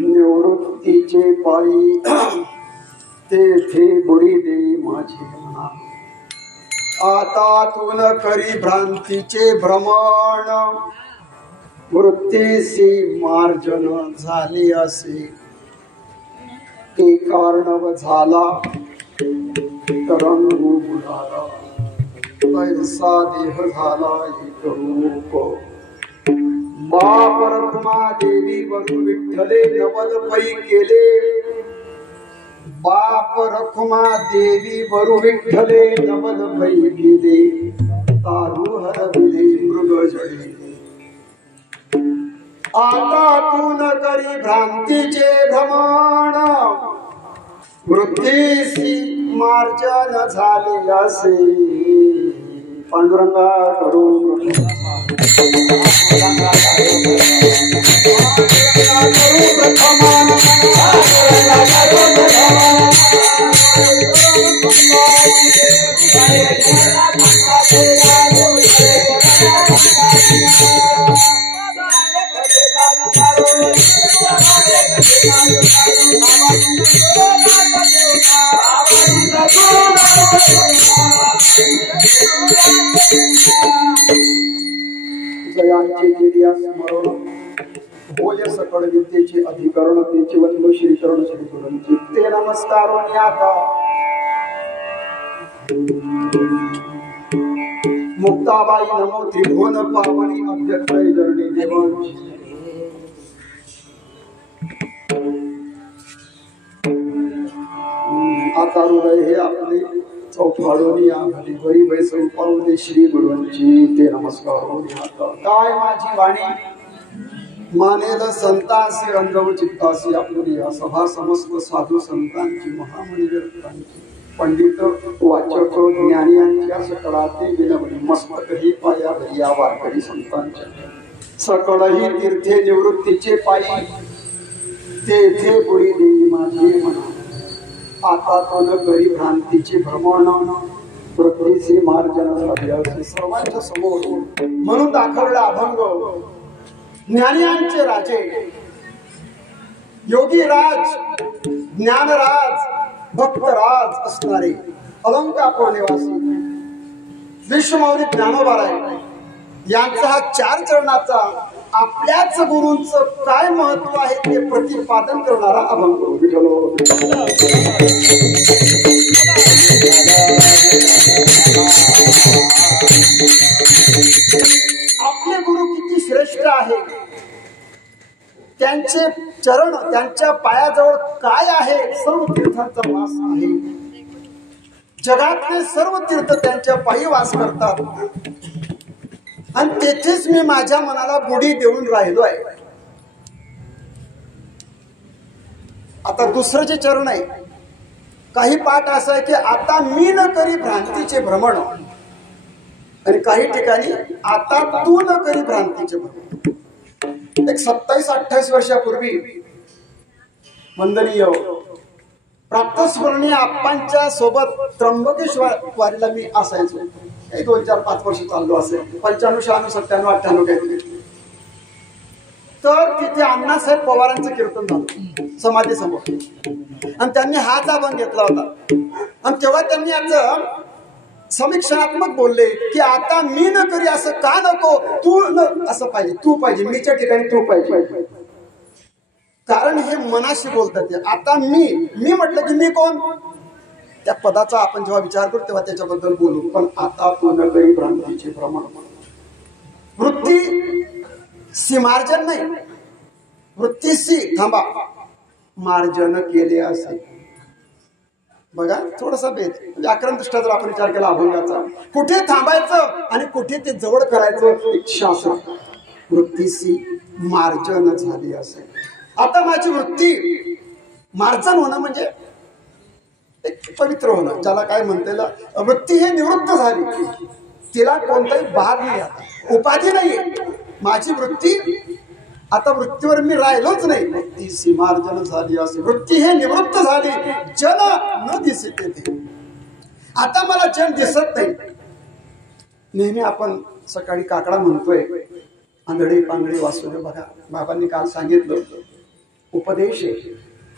निवृत्तीचे पायी तेथे बुडी देई माझे म्हणा. आता तू न करी भ्रांतीचे भ्रमण, वृत्तीसी मार्जन झाले असे. ते कारणव झाला तरंगू बुडाला, पैसा देह झाला एक रूप. बाप रखुमा देवी वरु विठ्ठले नवल पै केले. बाप रखुमा देवी वरु विठ्ठले नवल पै केले. तारू हरविले मृग जळे. आता तू न करी भ्रांतीचे भ्रमण, वृत्तीसी मार्जन झाले असे. पांडुरंगा करू जयांचे केलिया स्मरण होय सकळ विद्येचे अधिकरण तेचे वंदो श्रीकरण श्री गुरूंचे. ते नमस्कार आता मुक्ताबाई नमो त्रिभुवन पावनी अध्यक्ष जरणी देवांची. आता हृदय हे आपले चौफाडोनी आम्ही बरी बैसू पावले श्री गुरूंची. ते नमस्कार आता. काय माझी वाणी मानेल संतांसी रंगव चित्तासी आपली. सभा समस्त साधू संतांची महामणी व्यक्तांची पंडित वाचक ज्ञानी यांच्या सकळाते विनवणी. मस्तक ही पाया या वारकरी संतांच्या सकळही तीर्थे निवृत्तीचे पायी तेथे बुडी देई माझे म्हणा. आता तो न करी भ्रांतीचे भ्रमण, वृत्तीचे मार्जन झाले असे. सर्वांच्या समोर म्हणून दाखवला अभंग. ज्ञानियांचे राजे, योगीराज, ज्ञानराज, भक्तराज असणारे अलंकापूर निवासी विश्वमौली ज्ञानोबाराय यांचा हा 4 चरणाचा आपल्याच गुरूंचं काय महत्व आहे ते प्रतिपादन करणारा अभंग. आपले गुरु किती श्रेष्ठ आहे, त्यांचे चरण त्यांच्या पायाजवळ काय आहे. सर्व तीर्थांचा वास आहे. जगातले सर्व तीर्थ त्यांच्या पायी वास करतात आणि तेथेच मी माझ्या मनाला बुडी देऊन राहिलो आहे. आता दुसरं जे चरण आहे, काही पाठ असं आहे की आता मी न करी भ्रांतीचे भ्रमण, आणि काही ठिकाणी आता तू न करी भ्रांतीचे भ्रमण. एक 27-28 वर्षापूर्वी वंदनीय प्राप्तस्मरणीय आप्पांच्या सोबत त्र्यंबकेश्वर वारीला मी असायचो. 2, 4, 5 वर्ष चाललो असेल. 95, 96, 97, 98 काहीतरी. तर तिथे अण्णासाहेब पवारांचं कीर्तन झालं समाधी समोर आणि त्यांनी हाच अभंग घेतला होता. आणि तेव्हा त्यांनी याचं समीक्षणात्मक बोलले की आता मी न करी असं का नको, तू न असं पाहिजे, तू पाहिजे, मीच्या ठिकाणी तू पाहिजे. कारण हे मनाशी बोलतात. आता मी म्हटलं की मी कोण, त्या पदाचा आपण जेव्हा विचार करू तेव्हा त्याच्याबद्दल बोलू. पण आता तू न करी भ्रांतीचे भ्रमण, वृत्ती सीमार्जन नाही, वृत्तीसी थांबा मार्जन केले असे. बघा थोडासा भेद व्याकरण दृष्ट्या जर आपण विचार केला अभंगाचा, कुठे थांबायचं आणि कुठे ते जवळ करायचं एक शास्त्र. वृत्तीसी मार्जन झाली असे. आता माझी वृत्ती मार्जन होणं म्हणजे एक पवित्र होणं, ज्याला काय म्हणतेला वृत्ती हे निवृत्त झाली. तिला कोणताही भाग नाही, आता उपाधी नाहीये. माझी वृत्ती आता वृत्तीवर मी राहिलोच नाही. वृत्ती सीमार्जन झाली असे. वृत्ती हे निवृत्त झाली. जन न दिसते ते. आता मला जन दिसत नाही. नेहमी आपण सकाळी काकडा म्हणतोय आंधळे पांगळे वासुदेव बघा, बाबांनी काल सांगितलं उपदेश आहे.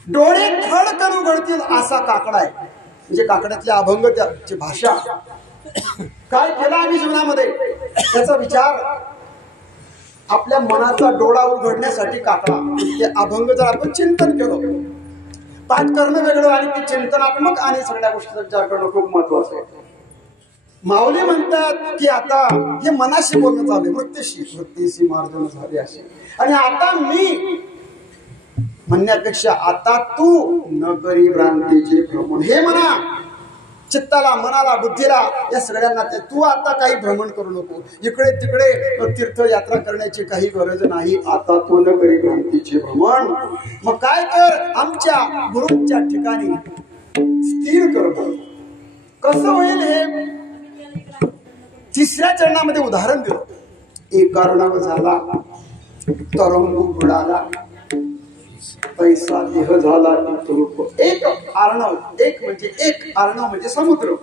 डोळे खडकन उघडतील असा काकडा आहे. म्हणजे काकड्यातल्या अभंग त्याची भाषा. काय केलं आम्ही जीवनामध्ये त्याचा विचार, आपल्या मनाचा डोळा उघडण्यासाठी काकडा. ते अभंग जर आपण चिंतन केलं, पाठ करणं वेगळं आणि ते चिंतनात्मक आणि सगळ्या गोष्टीचा विचार करणं खूप महत्वाचं आहे. माऊली म्हणतात की आता हे मनाशी बोलणं चालू आहे, वृत्तीशी मार्जन झाले असे. आणि आता मी म्हणण्यापेक्षा आता तू न करी भ्रांतीचे भ्रमण. हे म्हणा चित्ताला, मनाला, बुद्धीला, या सगळ्यांना तू आता काही भ्रमण करू नको, इकडे तिकडे तीर्थयात्रा करण्याची काही गरज नाही. आता तू न करी भ्रांतीचे भ्रमण. मग काय कर, आमच्या गुरूंच्या ठिकाणी स्थिर कर. कसं होईल हे तिसऱ्या चरणामध्ये उदाहरण दिलं. एक अर्णव झाला तरंग बुडाला, पैसा देह झाला रूप. एक अर्णव, एक अर्णव म्हणजे समुद्र.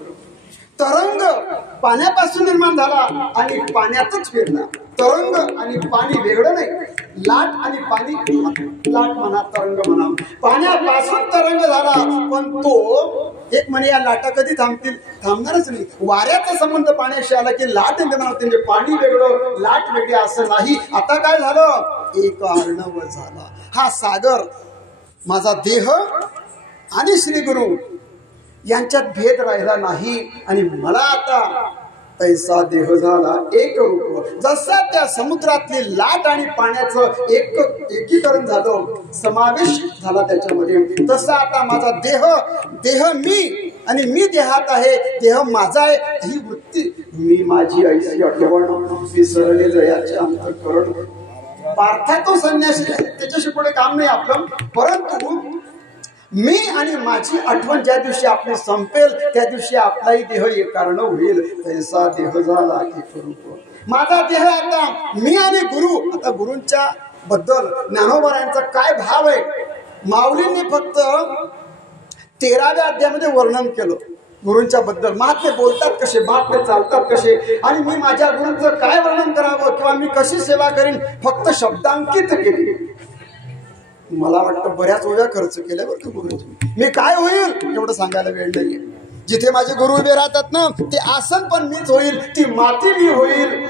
तरंग पाण्यापासून निर्माण झाला आणि पाण्यातच फिरला. तरंग आणि पाणी वेगळं नाही. लाट आणि पाणी, लाट म्हणा तरंग म्हणा, पाण्यापासून तरंग झाला. पण तो एक म्हणे या लाटा कधी थांबतील, थांबणारच नाही. वाऱ्याचा संबंध पाण्याशी आला की लाट निर्माण होते. म्हणजे पाणी वेगळं लाट वेगळी असं नाही. आता काय झालं, एक अर्णव झाला. हा सागर माझा देह आणि श्री गुरु यांच्यात भेद राहिला नाही. आणि मला आता ऐसा देह झाला एक रूप. जसा त्या समुद्रातली लाट आणि पाण्याचं एकीकरण झालं, समावेश झाला त्याच्यामध्ये, तसा आता माझा देह मी आणि मी देहात आहे, देह माझा आहे. ही वृत्ती मी माझी ऐसी आठवण विसरले जयाचे अंतःकरण. पार्था तो संन्यासी, त्याच्याशी पुढे काम नाही आपलं. परंतु मी आणि माझी आठवण ज्या दिवशी आपली संपेल त्या दिवशी आपलाही देह एक कारण होईल. तैसा देह झाला एक रूप. माझा देह आता मी आणि गुरु. आता गुरूंच्या बद्दल ज्ञानोबा काय भाव आहे, माऊलींनी फक्त 13व्या अध्यायामध्ये वर्णन केलं गुरूंच्या बद्दल. महात्मे बोलतात कसे, महात्मे चालतात कसे, आणि मी माझ्या गुरूंचं काय वर्णन करावं किंवा मी कशी सेवा करीन फक्त शब्दांकित केली. मला वाटतं बऱ्याच ओव्या खर्च केल्या बरं का गुरुजी. मी काय होईल एवढं सांगायला वेळ नाहीये. जिथे माझे गुरु उभे राहतात ना, ते आसन पण मीच होईल, ती माती मी होईल.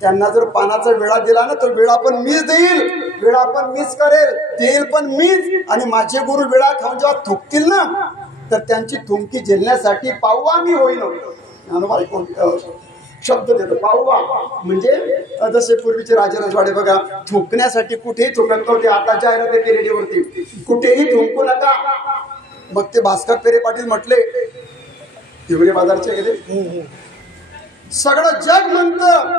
त्यांना जर पानाचा विळा दिला ना, तो विळा पण मीच देईल, विळा पण मीच करेल, तेल पण मीच. आणि माझे गुरु विळा खाऊन जेव्हा थुकतील ना, तर त्यांची थुंकी झेलण्यासाठी पाऊवा मी होईल. शब्द देतो पाऊवा. म्हणजे जसे पूर्वीचे राजे रजवाडे बघा, थुंकण्यासाठी कुठेही थुंकत नव्हते. आता जाहिरात येते रेडिओवरती, कुठेही थुंकू नका. मग ते भास्कर पेरे पाटील म्हटले, हिवरे बाजारचे गेले, सगळं जग म्हणतं,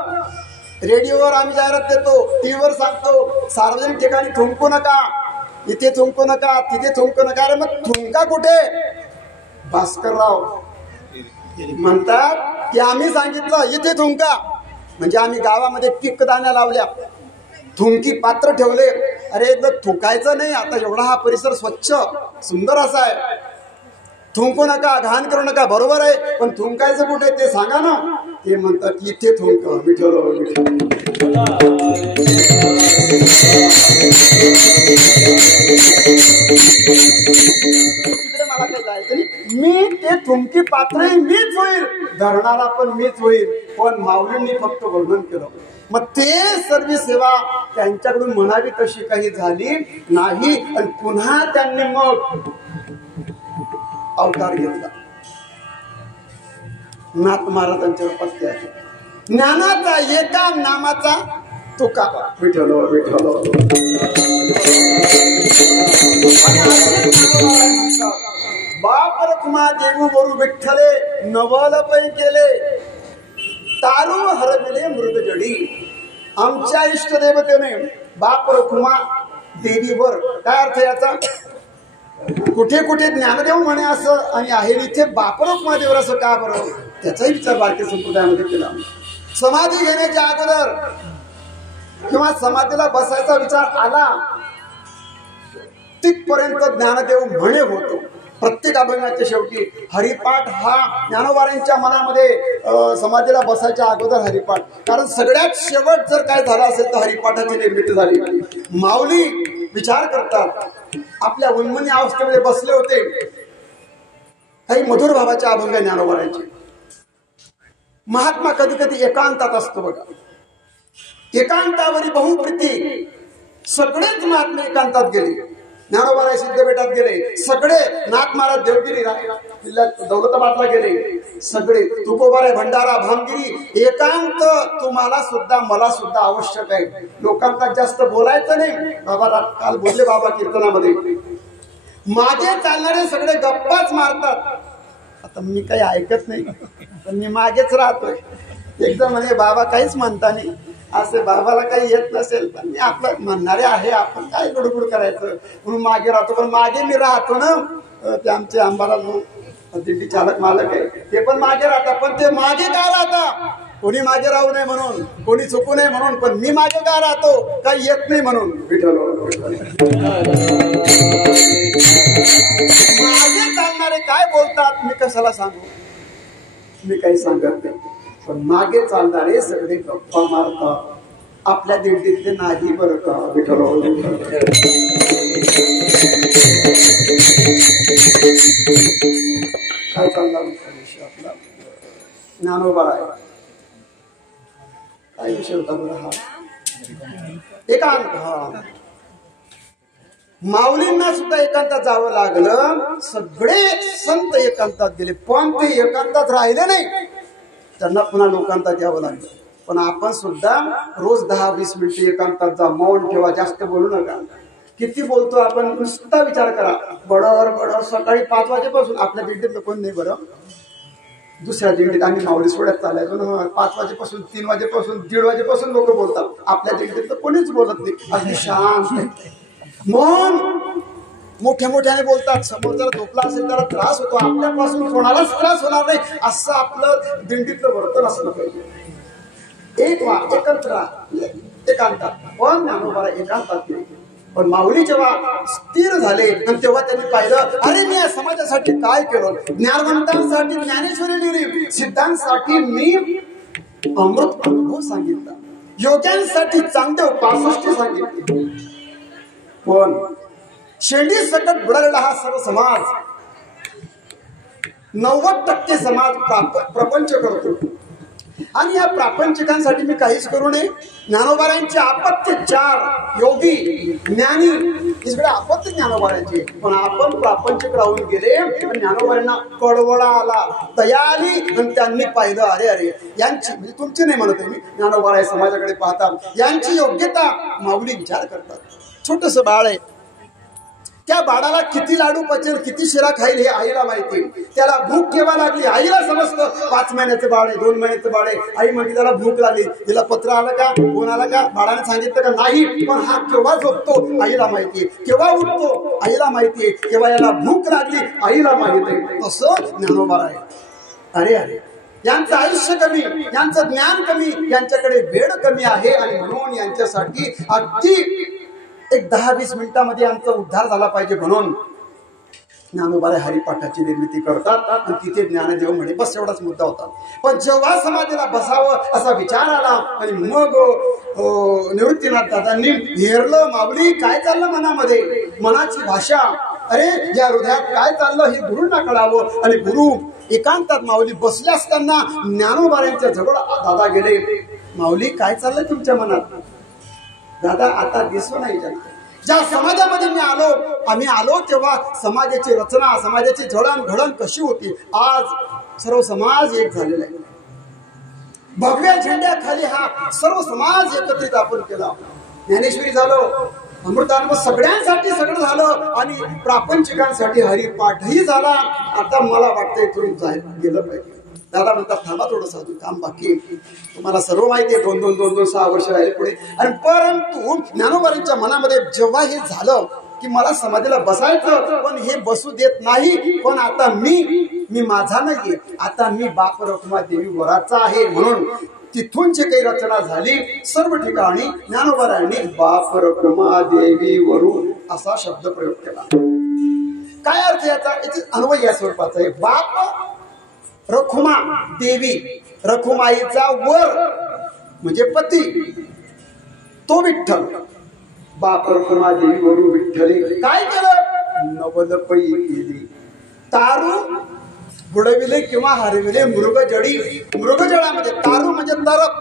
रेडिओवर आम्ही जाहिरात देतो, टीव्हीवर सांगतो, सार्वजनिक ठिकाणी थुंकू नका, इथे थुंकू नका, तिथे थुंकू नका. अरे मग थुंका कुठे? भास्करराव म्हणतात की आम्ही सांगितलं इथे थुंका. म्हणजे आम्ही गावामध्ये पिकदाण्या लावल्या, थुंकी पात्र ठेवले. अरे थुकायचं नाही, आता एवढा हा परिसर स्वच्छ सुंदर असा आहे, थुंकू नका, घाण करू नका. बरोबर आहे, पण थुंकायचं कुठे ते सांगा ना. ते म्हणतात इथे थुंक. तिकडे मला काही जायचं नाही. मी ते थुंकी पात्रही मीच होईल, धरणारा पण मीच होईल. पण माऊलींनी फक्त वर्णन केलं. मग ते सर्व सेवा त्यांच्याकडून म्हणावी तशी काही झाली नाही. आणि पुन्हा त्यांनी मग अवतार घेतला. नाथ महाराजांच्या रूपात ते आहे. ज्ञानाचा एका नामाचा तुका विठ्ठल विठ्ठल. बाप रखुमा देऊ बरू विठ्ठले, नवल पै केले तारू हरविले मृग जडी. आमच्या इष्टदेवतेने बाप रखुमा देवीवर, काय अर्थ याचा? कुठे कुठे ज्ञानदेव म्हणे असं आणि आहे, इथे बापरोक महादेवर असं का बरं? त्याचाही विचार भारतीय संप्रदायामध्ये केला. समाधी घेण्याच्या अगोदर किंवा समाधीला बसायचा विचार आला तिथपर्यंत ज्ञानदेव म्हणे होतो. प्रत्येक अभंगाच्या शेवटी हरिपाठ हा ज्ञानोबारांच्या मनामध्ये समाधीला बसायच्या अगोदर हरिपाठ, कारण सगळ्यात शेवट जर काय झालं असेल तर हरिपाठाची निर्मिती झाली. माऊली विचार करतात, आपल्या उन्मनी अवस्थेमध्ये बसले होते, काही मधुर भावाच्या अभंग ज्ञानोबारांचे. महात्मा कधी कधी एकांतात असतो बघा, एकांतावरी बहुप्रीती. सगळेच महात्मा एकांतात गेले, ज्ञानोबाराय सिद्धपेठात गेले, सगळे नाथ महाराज देवगिरी जिल्ह्यात दौलताबादला गेले, सगळे तुकोबाराय भंडारा भामगिरी. एकांत तुम्हाला सुद्धा मला सुद्धा आवश्यक आहे. लोकांना जास्त बोलायचं नाही. बाबा काल बोलले बाबा कीर्तनामध्ये, मागे चालणारे सगळे गप्पाच मारतात. आता मी काही ऐकत नाही, पण मी मागेच राहतोय. एकदम म्हणे बाबा काहीच म्हणता नाही, असे बाबाला काही येत नसेल पण मी आपलं म्हणणारे आहे, आपण काय गुडगुड करायचं म्हणून मागे राहतो. पण मागे मी राहतो ना, ते आमचे अंबाला दिंडी चालक मालक आहे, ते पण मागे राहतात. पण ते मागे का राहता? कोणी मागे राहू नये म्हणून, कोणी चुकू नये म्हणून. पण मी मागे का राहतो? काही येत नाही म्हणून. मागे चालणारे काय बोलतात मी कशाला सांगू, मी काही सांगत नाही. पण मागे चालणारे सगळे गप्पा मारतात. आपल्या दिंडीतले नाही बरं का विठ्ठल. काय चालणार विषय आपला ज्ञानोबा आहे, काय विषय होता बरं? हा एकांत. हा माऊलींना सुद्धा एकांतात जावं लागलं. सगळे संत एकांतात गेले, पण ते एकांतात राहिले नाही, त्यांना पुन्हा लोकांतात यावं लागलं. पण आपण सुद्धा रोज 10-20 मिनिटे एकांतात जा, मौन ठेवा, जास्त बोलू नका. किती बोलतो आपण नुसता विचार करा. बडर बडर सकाळी 5 वाजेपासून आपल्या दिंडीत कोण नाही बरं. दुसऱ्या दिंडीत आम्ही माऊली सोडत चालायचो ना, 5 वाजेपासून 3 वाजेपासून 1:30 वाजेपासून लोक बोलतात. आपल्या दिंडीत तर कोणीच बोलत नाही, अगदी शांत मौन. मोठ्या मोठ्याने बोलतात, समोर जर झोपला असेल त्याला त्रास होतो, आपल्यापासून कोणालाच त्रास होणार नाही असं आपलं दिंडीतलं वर्तन असलं पाहिजे. एकत्र एकांतात. पण ज्ञानोबा एकांतात नाही. पण माऊली जेव्हा स्थिर झाले तेव्हा त्यांनी पाहिलं, अरे मी या समाजासाठी काय केलं. ज्ञानवंतांसाठी ज्ञानेश्वरी लिहिली, सिद्धांसाठी मी अमृत अनुभव सांगितला, योग्यांसाठी चांगदेव 65 सांगितले. पण शेंडी सकट बुडालेला हा सर्व समाज, 90% समाज प्रपंच करतो. आणि या प्रापंचिकांसाठी मी काहीच करू नये. ज्ञानोबारांचे आपत्य 4 योगी ज्ञानी, हे सगळे आपत्य ज्ञानोबारांचे. पण आपण प्रापंचिक राहून गेले. पण ज्ञानोबारांना कळवळा आला, दया आली आणि त्यांनी पाहिलं, अरे अरे यांची, म्हणजे तुमची नाही म्हणत आहे मी, ज्ञानोबाराय समाजाकडे पाहतात, यांची योग्यता. माऊली विचार करतात, छोटस बाळ आहे, त्या बाळाला किती लाडू पचेल, किती शिरा खाईल हे आईला माहिती. त्याला भूक केव्हा लागली आईला समजतं. 5 महिन्याचं बाळ आहे, 2 महिन्याचं बाळ आहे, आई म्हणते त्याला भूक लागली, तिला पत्र आलं का, फोन आला का, बाळाने सांगितलं का, नाही. पण हा केव्हा झोपतो आईला माहितीये, केव्हा उठतो आईला माहितीये, केव्हा याला भूक लागली आईला माहिती आहे. तसं ज्ञानोबा आहे. अरे अरे यांचं आयुष्य कमी, यांचं ज्ञान कमी, यांच्याकडे वेळ कमी आहे. आणि म्हणून यांच्यासाठी अगदी एक 10-20 मिनिटांमध्ये यांचा उद्धार झाला पाहिजे म्हणून ज्ञानोबा हरिपाठाची निर्मिती करतात. आणि तिथे ज्ञानदेव म्हणे, बस एवढाच मुद्दा होता. पण जेव्हा समाधीला बसावं असा विचार आला आणि मग निवृत्तीनाथ दादांनी हेरलं, माऊली काय चाललं मनामध्ये, मनाची भाषा, अरे या हृदयात काय चाललं हे गुरूंना कळावं. आणि गुरु एकांतात माऊली बसले असताना ज्ञानोबारांच्या जवळ दादा गेले. माऊली काय चाललंय तुमच्या मनात? दादा आता दिसू नाही. ज्या समाजामध्ये आम्ही आलो तेव्हा समाजाची रचना, समाजाची जडणघडण कशी होती. आज सर्व समाज एक झालेला आहे. भगव्या झेंड्याखाली हा सर्व समाज एकत्रित आपण केला. ज्ञानेश्वरी झालो, अमृतानुभव सगळ्यांसाठी सगळं झालं आणि प्रापंचिकांसाठी हरिपाठही झाला. आता मला वाटतं इथून गेलं पाहिजे. दादा म्हणतात थांबा थोडंसं, अजून काम बाकी, तुम्हाला सर्व माहिती आहे, 2-6 वर्ष राहिले पुढे. आणि परंतु ज्ञानोबारांच्या मनामध्ये जेव्हा हे झालं की मला समाधीला बसायचं पण हे बसू देत नाही, पण आता मी माझा नाहीये, आता मी बाप रखुमा देवी वराचा आहे. म्हणून तिथून जे काही रचना झाली सर्व ठिकाणी ज्ञानोबारांनी बाप रखुमा देवी वरू असा शब्द प्रयोग केला. काय अर्थ याचा? याचे अन्वय या स्वरूपाचा आहे. बाप रखुमा देवी, रखुमाईचा वर म्हणजे पती, तो विठ्ठल. बाप रखुमा देवी वरून विठ्ठले काय केलं? नवलपई केली, तारू बुडविले किंवा हरविले मृगजडी. मृगजळामध्ये तारू म्हणजे तरप,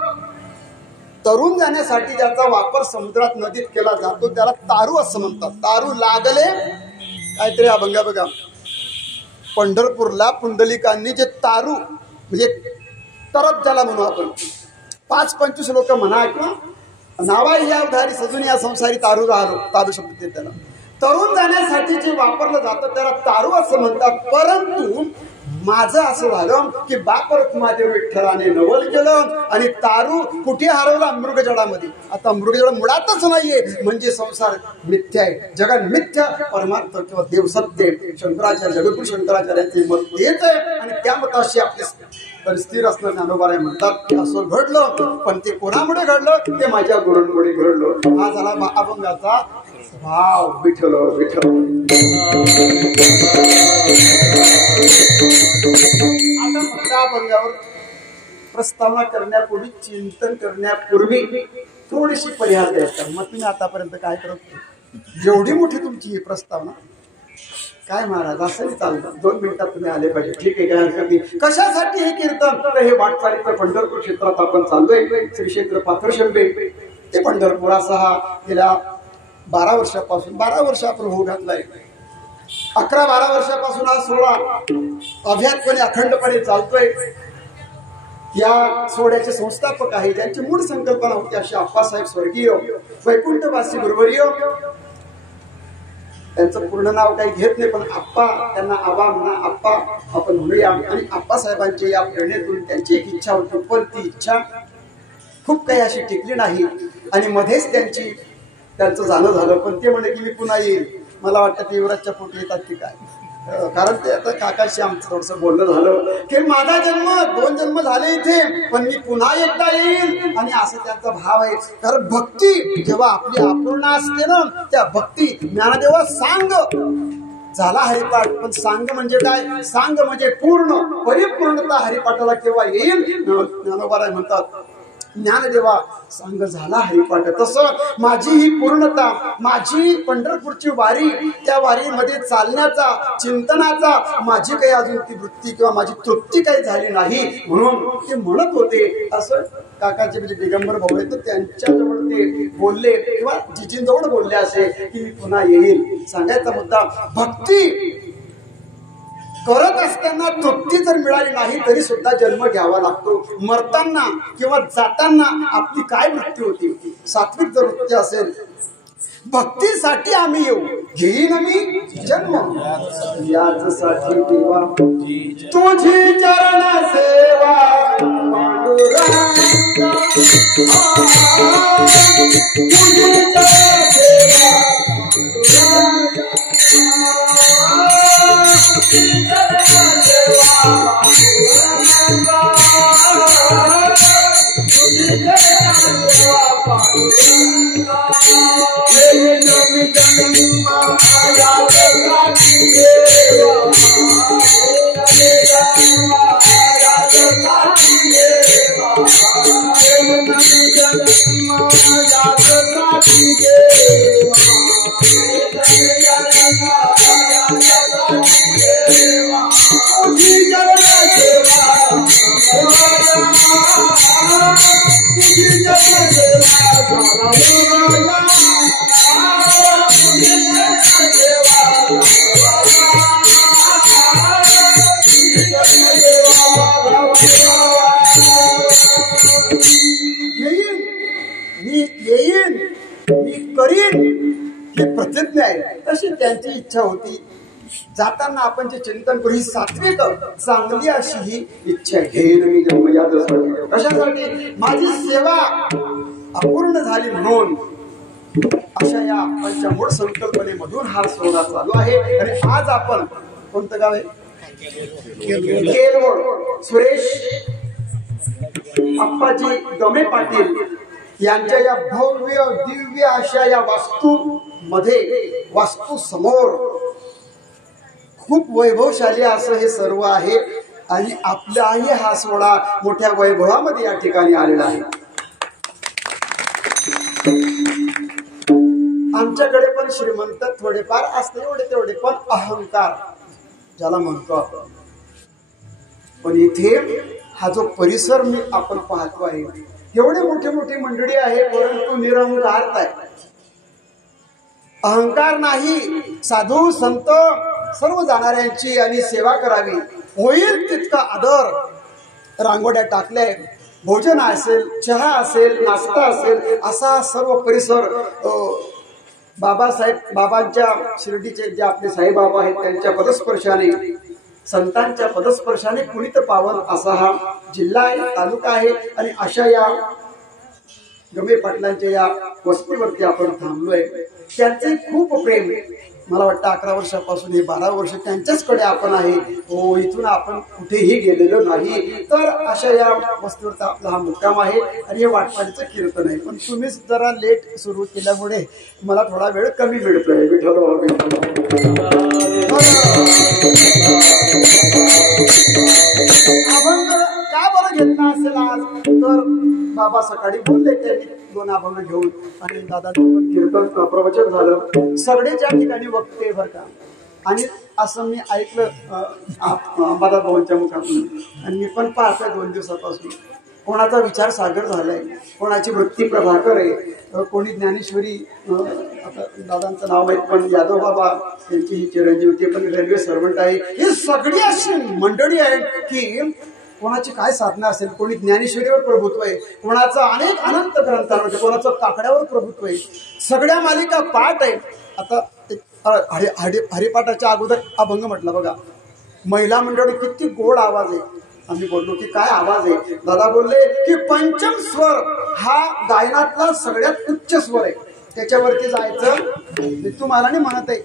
तरुण जाण्यासाठी ज्याचा वापर समुद्रात नदीत केला जातो त्याला तारू असं म्हणतात. तारू लागले काहीतरी अभंगा बघा, पंढरपूरला पुंडलिकांनी जे तारू म्हणजे तरप ज्याला म्हणू आपण, 5-25 लोक म्हणा किंवा नावा या उधारी सजून या संसारी तारू राहिलो, तारू शब्द त्याला तरुण जाण्यासाठी जे वापरलं जातं त्याला तारू असं म्हणतात. परंतु माझं असं झालं की बाप रखुमादेव विठ्ठलाने नवल केलं आणि तारू कुठे हरवला? मृगजळामध्ये. आता मृगजळ मुळातच नाहीये, म्हणजे संसार मिथ्या आहे, जगात मिथ्या, परमार्थ किंवा देव सत्य. शंकराचार्य जगद्गुरू शंकराचार्यांचे मत तेच आहे आणि त्या मताशी आपले स्थिर असणं ज्ञानोबा म्हणतात की असं घडलं. पण ते कोणामुळे घडलं? ते माझ्या गुरूंमुळे घडलं. हा झाला अभंगाचा भाव. विठ्ठल विठ्ठल. आता फक्त अभंगावर प्रस्तावना करण्यापूर्वी, चिंतन करण्यापूर्वी थोडीशी परिहार द्यायचा. मग तुम्ही आतापर्यंत काय करत? जेवढी मोठी तुमची ही प्रस्तावना, काय महाराज असंही चालतं, 2 मिनिटात तुम्ही आले पाहिजे, ठीक आहे, काय हरकत नाही. कशासाठी हे कीर्तन? तर हे वाटचालीचं पंढरपूर क्षेत्रात आपण चाललोय. श्री क्षेत्र पाथरशंबे ते पंढरपूर असा हा गेल्या 12 वर्षापासून, 12 वर्ष आपण होऊ घातलाय. 11-12 वर्षापासून हा सोहळा अभ्यासपणे अखंडपणे चालतोय. या सोहळ्याचे संस्थापक आहे, ज्यांची मूळ संकल्पना होती अशी आप्पासाहेब स्वर्गीय वैकुंठवासी गुरुवर्य. त्यांचं पूर्ण नाव काही घेत नाही, पण आप्पा, त्यांना आबा म्हणा, आप्पा आपण म्हणूया. आणि आप्पासाहेबांच्या या प्रेरणेतून त्यांची एक इच्छा होती, पण ती इच्छा खूप काही अशी टिकली नाही आणि मध्येच त्यांचं जाणं झालं. पण ते म्हणे की मी पुन्हा येईल. मला वाटतं ते युवराजच्या पोटी येतात की काय, कारण ते आता काकाशी आमचं थोडंसं बोलणं झालं की माझा जन्म 2 जन्म झाले इथे, पण मी पुन्हा एकदा येईल. आणि असं त्यांचा भाव आहे. कारण भक्ती जेव्हा आपली अपूर्ण असते ना, त्या भक्ती ज्ञानदेवा सांग झाला हरिपाठ, पण सांग म्हणजे काय? सांग म्हणजे पूर्ण, परिपूर्णता हरिपाठाला केव्हा येईल? ज्ञानोबा म्हणतात ज्ञानदेवा सांग झाला हरिपाठ. तसं माझी ही पूर्णता, माझी पंढरपूरची वारी, त्या वारीमध्ये चालण्याचा, चिंतनाचा माझी काही अजून ती वृत्ती किंवा माझी तृप्ती काही झाली नाही, म्हणून ते म्हणत होते. असं काकाचे म्हणजे दिगंबर भाऊ आहेत, त्यांच्याजवळ ते बोलले किंवा जिजींजवळ बोलले असे की मी पुन्हा येईल. सांगायचा मुद्दा, भक्ती करत असताना तृप्ती जर मिळाली नाही तरी सुद्धा जन्म घ्यावा लागतो. मरताना किंवा जाताना आपली काय वृत्ती होती? सात्विक जर वृत्ती असेल, भक्तीसाठी आम्ही येऊ, घेईन मी जन्म याचसाठी देवा तुझी चरण सेवा मी करीन ही प्रतिज्ञा आहे. तशी त्यांची इच्छा होती. जाताना आपण जे चिंतन करू ही सात्विक चांगली अशी ही इच्छा घेईन मी जन्म याचसाठी. कशासाठी? माझी सेवा अपूर्ण झाली म्हणून. अशा या आपांच्या मूळ संकल्पनेमधून हा सोहळा चालू आहे. आणि आज आपण कोणतं गाव आहे? केलवड. सुरेश आप्पाजी गमे पाटील यांच्या या भव्य दिव्य अशा या वास्तू मध्ये, वास्तू समोर खूप वैभवशाली असं हे सर्व आहे आणि आपलाही हा सोहळा मोठ्या वैभवामध्ये या ठिकाणी आलेला आहे. आमच्याकडे पण श्रीमंत थोडेफार असते, एवढे तेवढे पण अहंकार ज्याला म्हणतो आपण. पण इथे हा जो परिसर मी आपण पाहतो आहे, एवढे मोठे मोठी मंडळी आहे, परंतु निरंकार आहे. अहंकार नाही. साधू संत सर्व जाणाऱ्यांची आणि सेवा करावी, होईल तितका आदर. रांगोळ्या टाकल्या, भोजन असेल, चहा असेल, नाश्ता असेल, असा सर्व परिसर बाबांच्या शिर्डीचे जे आपले साईबाबा आहेत त्यांच्या पदस्पर्शाने, संतांच्या पदस्पर्शाने पुनीत पावन असा हा जिल्हा आहे, तालुका आहे. आणि अशा या गमे पाटलांच्या या वस्तीवरती आपण थांबलोय. त्यांचे खूप प्रेम, मला वाटतं 11 वर्षापासून हे 12 वर्ष त्यांच्याचकडे आपण आहे. हो, इथून आपण कुठेही गेलेलो नाही. तर अशा या वस्तीवरचा आपला हा मुक्काम आहे आणि हे वाटपाडीचं कीर्तन आहे. पण तुम्हीच जरा लेट सुरू केल्यामुळे मला थोडा वेळ कमी मिळतोय. अभंग का बरं घेतला असेल आज, तर बाबा सकाळी बोलले, त्यांनी 2 अभंग घेऊन आणि दादाचं पण कीर्तन प्रवचन झालं. सगळे ज्या ठिकाणी वक्ते बरं का. आणि असं मी ऐकलं अंबादास भाऊंच्या मुखातून, आणि मी पण पाहतोय 2 दिवसापासून, कोणाचा विचार सागर झालाय, कोणाची वृत्ती प्रभाकर आहे, कोणी ज्ञानेश्वरी, आता दादांचं नाव माहीत पण यादव बाबा त्यांची ही चिरंजीव, ते पण रेल्वे सर्वंट आहे. ही सगळी अशी मंडळी आहेत की कोणाची काय साधना असेल, कोणी ज्ञानेश्वरीवर प्रभुत्व आहे, कोणाचं अनेक अनंत ग्रंथांवर, कोणाचं काकड्यावर प्रभुत्व आहे. सगळ्या मालिका पाठ आहे. आता हरिपाठाच्या अगोदर अभंग म्हटलं बघा, महिला मंडळी किती गोड आवाज आहे. आम्ही बोललो की काय आवाज आहे, दादा बोलले की पंचम स्वर हा गायनातला सगळ्यात उच्च स्वर आहे, त्याच्यावरती जायचं. तुम्हाला नाही म्हणत आहे,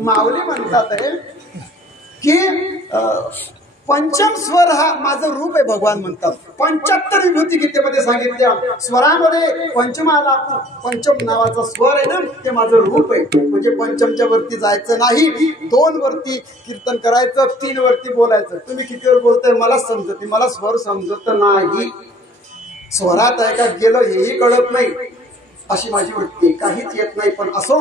माऊली म्हणतात आहे की पंचम स्वर हा माझं रूप आहे, भगवान म्हणतात. 75 विभूती गीतेमध्ये सांगितल्या. स्वरामध्ये पंचमाला पंचम नावाचा स्वर आहे ना, ते माझं रूप आहे. म्हणजे पंचमच्या वरती जायचं नाही, 2 वरती कीर्तन करायचं, 3 वरती बोलायचं. तुम्ही कितीवर बोलताय मला समजत नाही, मला स्वर समजत नाही. स्वरात आहे का गेलं हेही कळत नाही, अशी माझी वृत्ती, काहीच येत नाही. पण असो,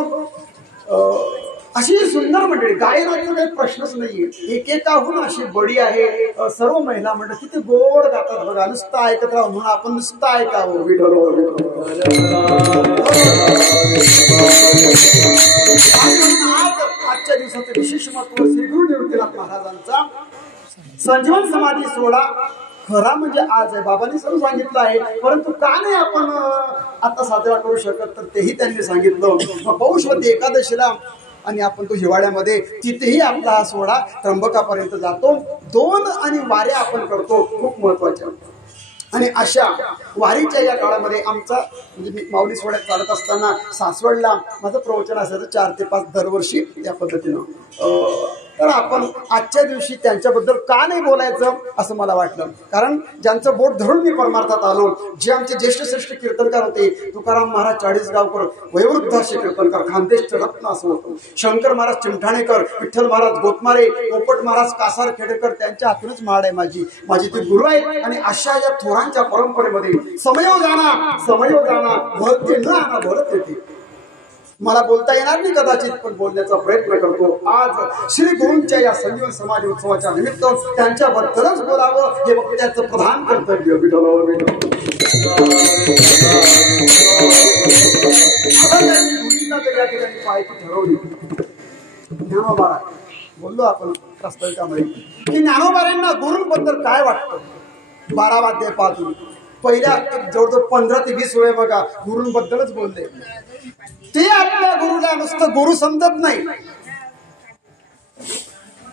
अशी सुंदर मंडळी, गायनाचा काही प्रश्नच नाहीये. एकेकाहून अशी बडी आहे. सर्व महिला मंडळ किती गोड गातात बघा. नुसतं ऐकत राहू म्हणून आपण नुसतं ऐकावं. विठ्ठल आजच्या दिवसाचं विशेष महत्व श्री गुरु निवृत्तीनाथ महाराजांचा संजीवन समाधी सोहळा खरा म्हणजे आज आहे. बाबांनी सर्व सांगितलं आहे, परंतु का नाही आपण आता साजरा करू शकत, तर तेही त्यांनी सांगितलं. पौषवती एकादशीला आणि आपण तो हिवाळ्यामध्ये, तिथेही आपला हा सोहळा त्र्यंबकापर्यंत जातो. 2 आणि वाऱ्या आपण करतो, खूप महत्वाच्या. आणि अशा वारीच्या या काळामध्ये आमचा, म्हणजे मी माऊली सोहळ्यात चालत असताना सासवडला माझं प्रवचन असायचं 4 ते 5 दरवर्षी या पद्धतीनं. तर आपण आजच्या दिवशी त्यांच्याबद्दल का नाही बोलायचं असं मला वाटलं. कारण ज्यांचं बोट धरून मी परमार्थात आलो, जे आमचे ज्येष्ठ श्रेष्ठ कीर्तनकार होते, तुकाराम महाराज चाळीसगावकर वयोवृद्ध असे कीर्तनकार, खानदेशचं रत्न असं होतं, शंकर महाराज चिमठाणेकर, विठ्ठल महाराज गोतमारे, पोपट महाराज कासार खेडेकर, त्यांच्या हातूनच माड आहे माझी ती गुरु आहे. आणि अशा या थोरांच्या परंपरेमध्ये समयो जाना भरते न आणा भरत येते. मला बोलता येणार नाही कदाचित, पण बोलण्याचा प्रयत्न करतो. आज श्री गुरूंच्या या संजीवन समाधी उत्सवाच्या निमित्त त्यांच्याबद्दलच बोलावं, हे वक्त्याचं प्रधान कर्तव्य. या ठिकाणी पाहायची ठरवली. ज्ञानोबा बोललो आपण प्रास्ताविकामध्ये की ज्ञानोबारांना गुरूंबद्दल काय वाटतं. 12 वाद्य पाहतो, पहिल्या जवळजवळ 15 ते 20 वेळ बघा गुरूंबद्दलच बोलले. ते आपल्या गुरुला नुसतं गुरु समजत नाही.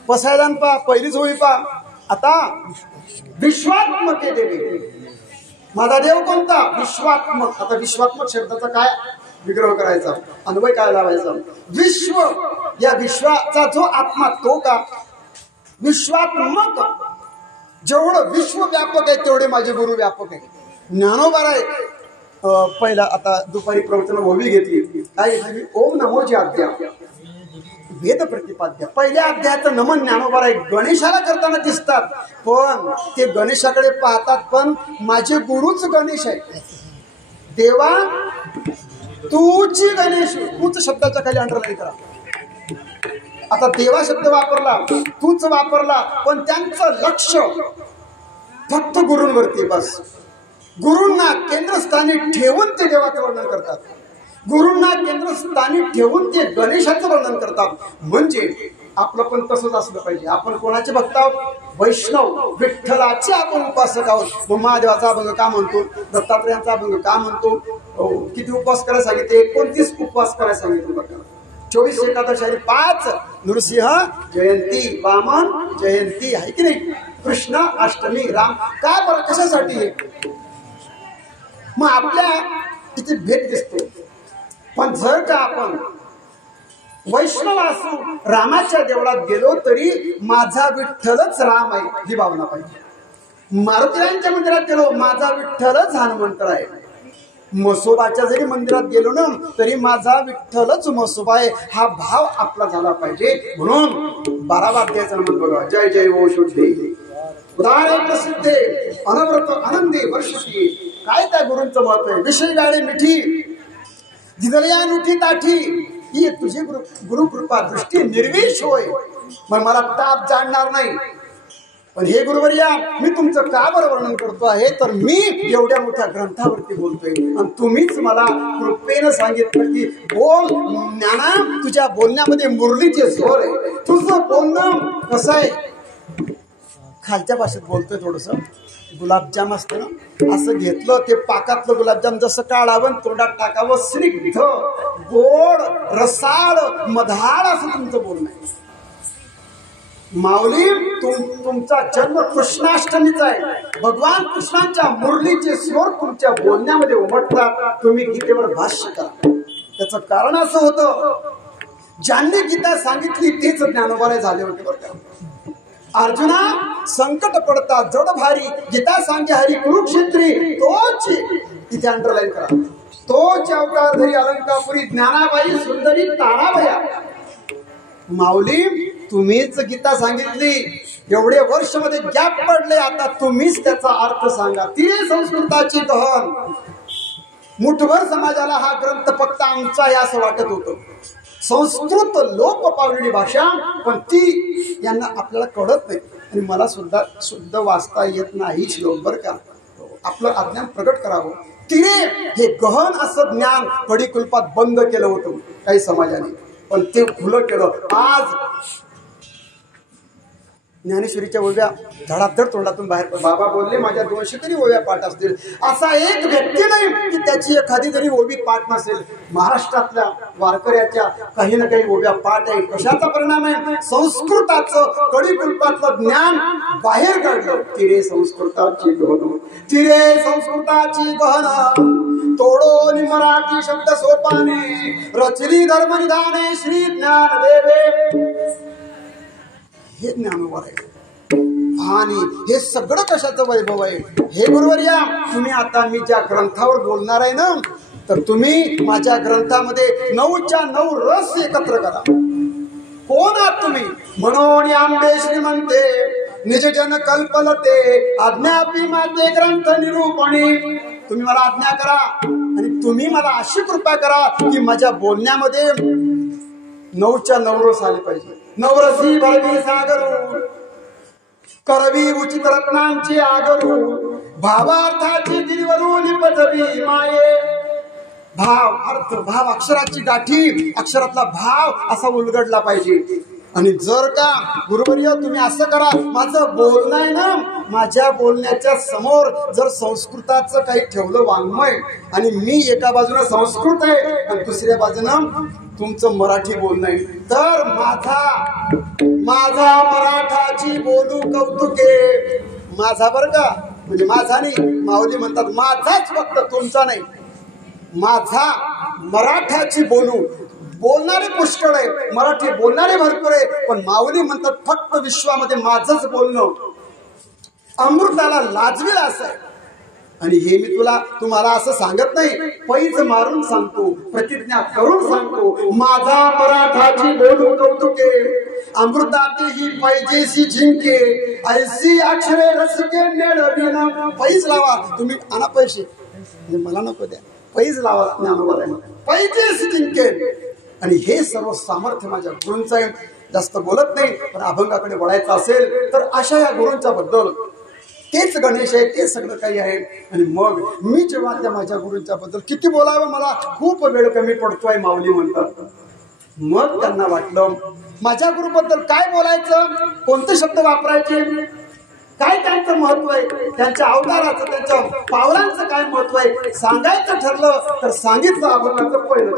पसायदान पा, पहिलीच होई पा. आता विश्वात्मक देवी, माझा देव कोणता? विश्वात्मक. आता विश्वात्मक शब्दाचा काय विग्रह करायचा, अन्वय काय लावायचा? विश्व, या विश्वाचा जो आत्मा तो का विश्वात्मक. जेवढं विश्व व्यापक आहे तेवढे माझे गुरु व्यापक आहे. ज्ञानोबा आहे. पहिला आता दुपारी प्रवचन ओवी घेतली, काय घेतली? ओम नमोची आज्ञा. वेद प्रतिपाद्य. पहिल्या अध्यायाचं नमन ज्ञानोबा आहे गणेशाला करताना दिसतात, पण ते गणेशाकडे पाहतात, पण माझे गुरुच गणेश आहे. देवा तूची गणेश, तूच शब्दाच्या खाली अंडरलाईन करा. आता देवा शब्द वापरला, तूच वापरला, पण त्यांचं लक्ष फक्त गुरूंवरती. बस गुरूंना केंद्रस्थानी ठेवून ते देवाचं वर्णन करतात, गुरूंना केंद्रस्थानी ठेवून ते गणेशाचं वर्णन करतात. म्हणजे आपलं पण तसंच असलं पाहिजे. आपण कोणाचे भक्त आहोत? वैष्णव विठ्ठलाचे आपण उपासक आहोत. महादेवाचा अभंग का म्हणतो, दत्तात्रयांचा अभंग का म्हणतो, किती उपवास करायला सांगितले? 29 उपवास करायला सांगितले बघा. 24 एकादशी, 5 नृसिंह जयंती, वामन जयंती आहे की नाही, कृष्ण अष्टमी, राम. काय बरं कशासाठी? मग आपल्या तिथे भेट दिसतो. पण जर का आपण वैष्णव असू, रामाच्या देवळात गेलो तरी माझा विठ्ठलच राम आहे ही भावना पाहिजे. मारुतीरायांच्या मंदिरात गेलो, माझा विठ्ठलच हनुमंत आहे. म्हसोबाच्या जरी मंदिरात गेलो ना तरी माझा विठ्ठलच म्हसोबा आहे हा भाव आपला झाला पाहिजे. म्हणून 12वा अध्यायाचा नंबर बघा. जय जय ओ शुद्धे उदारे प्रसिद्धे अनवरत आनंदी वर्षी. काय त्या गुरूंचं महत्व आहे? विषय गाडी मिठी दिदल्या नुठी ताठी, ही तुझी गुरुकृपा दृष्टी निर्विष होय. मग मला ताप जाणणार नाही. पण हे गुरुवर्या, मी तुमचं का बरं वर्णन करतो आहे, तर मी एवढ्या मोठ्या ग्रंथावरती बोलतोय आणि तुम्हीच मला कृपेनं सांगितलं की बोल ज्ञाना, तुझ्या बोलण्यामध्ये मुरलीचे स्वर आहे. तुझं बोलणं कसं आहे? खालच्या भाषेत बोलतोय थोडस. गुलाबजाम असतं ना, असं घेतलं ते पाकातलं गुलाबजाम जसं काढावं तोंडात टाकावं, स्निग्ध गोड रसाळ मधाळ असं तुमचं बोलणं आहे. माऊली, तुमचा जन्म कृष्णाष्टमीचा आहे. भगवान कृष्णांच्या मुरलीचे स्वर तुमच्या बोलण्यामध्ये उमटतात. तुम्ही गीतेवर भाष्य करा. त्याचं कारण असं होतं, ज्यांनी गीता सांगितली तेच ज्ञानोबाने झाले होते बरं का. अर्जुना, संकट पडता जड भारी, गीता सांगे हरी कुरुक्षेत्री, तोच इथे अंडरलाईन करा, तोच अवतार धरी अलंकापुरी, ज्ञानाबाई सुंदरी ताराबया. माऊली, तुम्हीच गीता सांगितली, एवढे वर्ष मध्ये गॅप पडले, आता तुम्हीच त्याचा अर्थ सांगा. ती संस्कृताची गहन. मुठभर समाजाला हा ग्रंथ फक्त आमचा आहे असं वाटत होतं. संस्कृत लोप पावलेली भाषा, पण ती यांना आपल्याला कळत नाही. आणि मला सुद्धा शुद्ध वाचता येत नाही श्लोक बरं का. आपलं अज्ञान प्रकट करावं. तिने हे गहन असं ज्ञान कडिकुलपात बंद केलं होतं काही समाजाने, पण ते खुलं केलं. आज ज्ञानेश्वरीच्या ओव्या धडाधड तोंडातून बाहेर. बाबा बोलले माझ्या 200 तरी ओव्या पाठ असतील. असा एक व्यक्ती नाही की त्याची एखादी तरी ओवी पाठ नसेल. महाराष्ट्रातल्या वारकऱ्याच्या काही ना काही ओव्या पाठ आहे. कशाचा परिणाम आहे? संस्कृताचं कडिकुलपातलं ज्ञान बाहेर काढलं. तिरे संस्कृताची गहन, तिरे संस्कृताची गहन, तोडोनी मराठी शब्द सोपाने, रचली धर्मनिधाने श्री ज्ञान देवे. हे ज्ञानोबा आहे. आणि हे सगळं कशाचं वैभव आहे? हे गुरुवर्या, तुम्ही आता मी ज्या ग्रंथावर बोलणार आहे ना, तर तुम्ही माझ्या ग्रंथामध्ये 9च्या 9 रस एकत्र करा. कोण आहात तुम्ही? म्हणून आंबे श्रीमंते निजजन कल्पलते, आज्ञापी माते ग्रंथ निरूपणी. तुम्ही मला आज्ञा करा आणि तुम्ही मला अशी कृपा करा की माझ्या बोलण्यामध्ये 9च्या 9 रस आले पाहिजे. नवरसी भरवी सागरू, करवी उचित रत्नांची आगरू, भावार्थाची गिरीवरून पदवी माये. भाव अर्थ, भाव अक्षराची गाठी, अक्षरातला भाव असा उलगडला पाहिजे. आणि जर का गुरुवर्य तुम्ही असं करा, माझं बोलणं आहे ना, माझ्या बोलण्याच्या समोर जर संस्कृताचं काही ठेवलं वाङ्मय, आणि मी एका बाजूने संस्कृत आहे आणि दुसऱ्या बाजूनं तुमचं मराठी बोलणं आहे, तर माझा मराठाची बोलू कौतुके. माझा बरं का, म्हणजे माझा नाही. माऊली म्हणतात माझाच फक्त, तुमचा नाही. माझा मराठाची बोलू. बोलणारे पुष्कळ आहे, मराठी बोलणारे भरपूर आहे, पण माऊली म्हणतात फक्त विश्वामध्ये माझंच बोलणं अमृताला लाजवेल असं आहे. आणि हे मी तुम्हाला असं सांगत नाही, पैज मारून सांगतो, प्रतिज्ञा करून सांगतो. माझा मराठाची बोलू कौतुके, अमृताते ही पैजेशी जिंके, ऐसी अक्षरे रसिके मेळविन. पैज लावा तुम्ही, आणा पैसे, म्हणजे मला नको द्या, पैज लावा ज्ञानोबा, पैजेशी जिंके. आणि हे सर्व सामर्थ्य माझ्या गुरूंचं आहे. जास्त बोलत नाही, पण अभंगाकडे वळायचं असेल तर अशा या गुरूंच्या बद्दल, तेच गणेश आहे, तेच सगळं काही आहे. आणि मग मी जेव्हा त्या माझ्या गुरूंच्या बद्दल किती बोलावं, मला खूप वेळ कमी पडतोय माऊली म्हणतात. मग त्यांना वाटलं माझ्या गुरुबद्दल काय बोलायचं, कोणते शब्द वापरायचे, काय त्यांचं महत्व आहे, त्यांच्या अवताराचं, त्यांच्या पावलांचं काय महत्व आहे, सांगायचं ठरलं तर सांगितलं अभंगाचं पहिलं.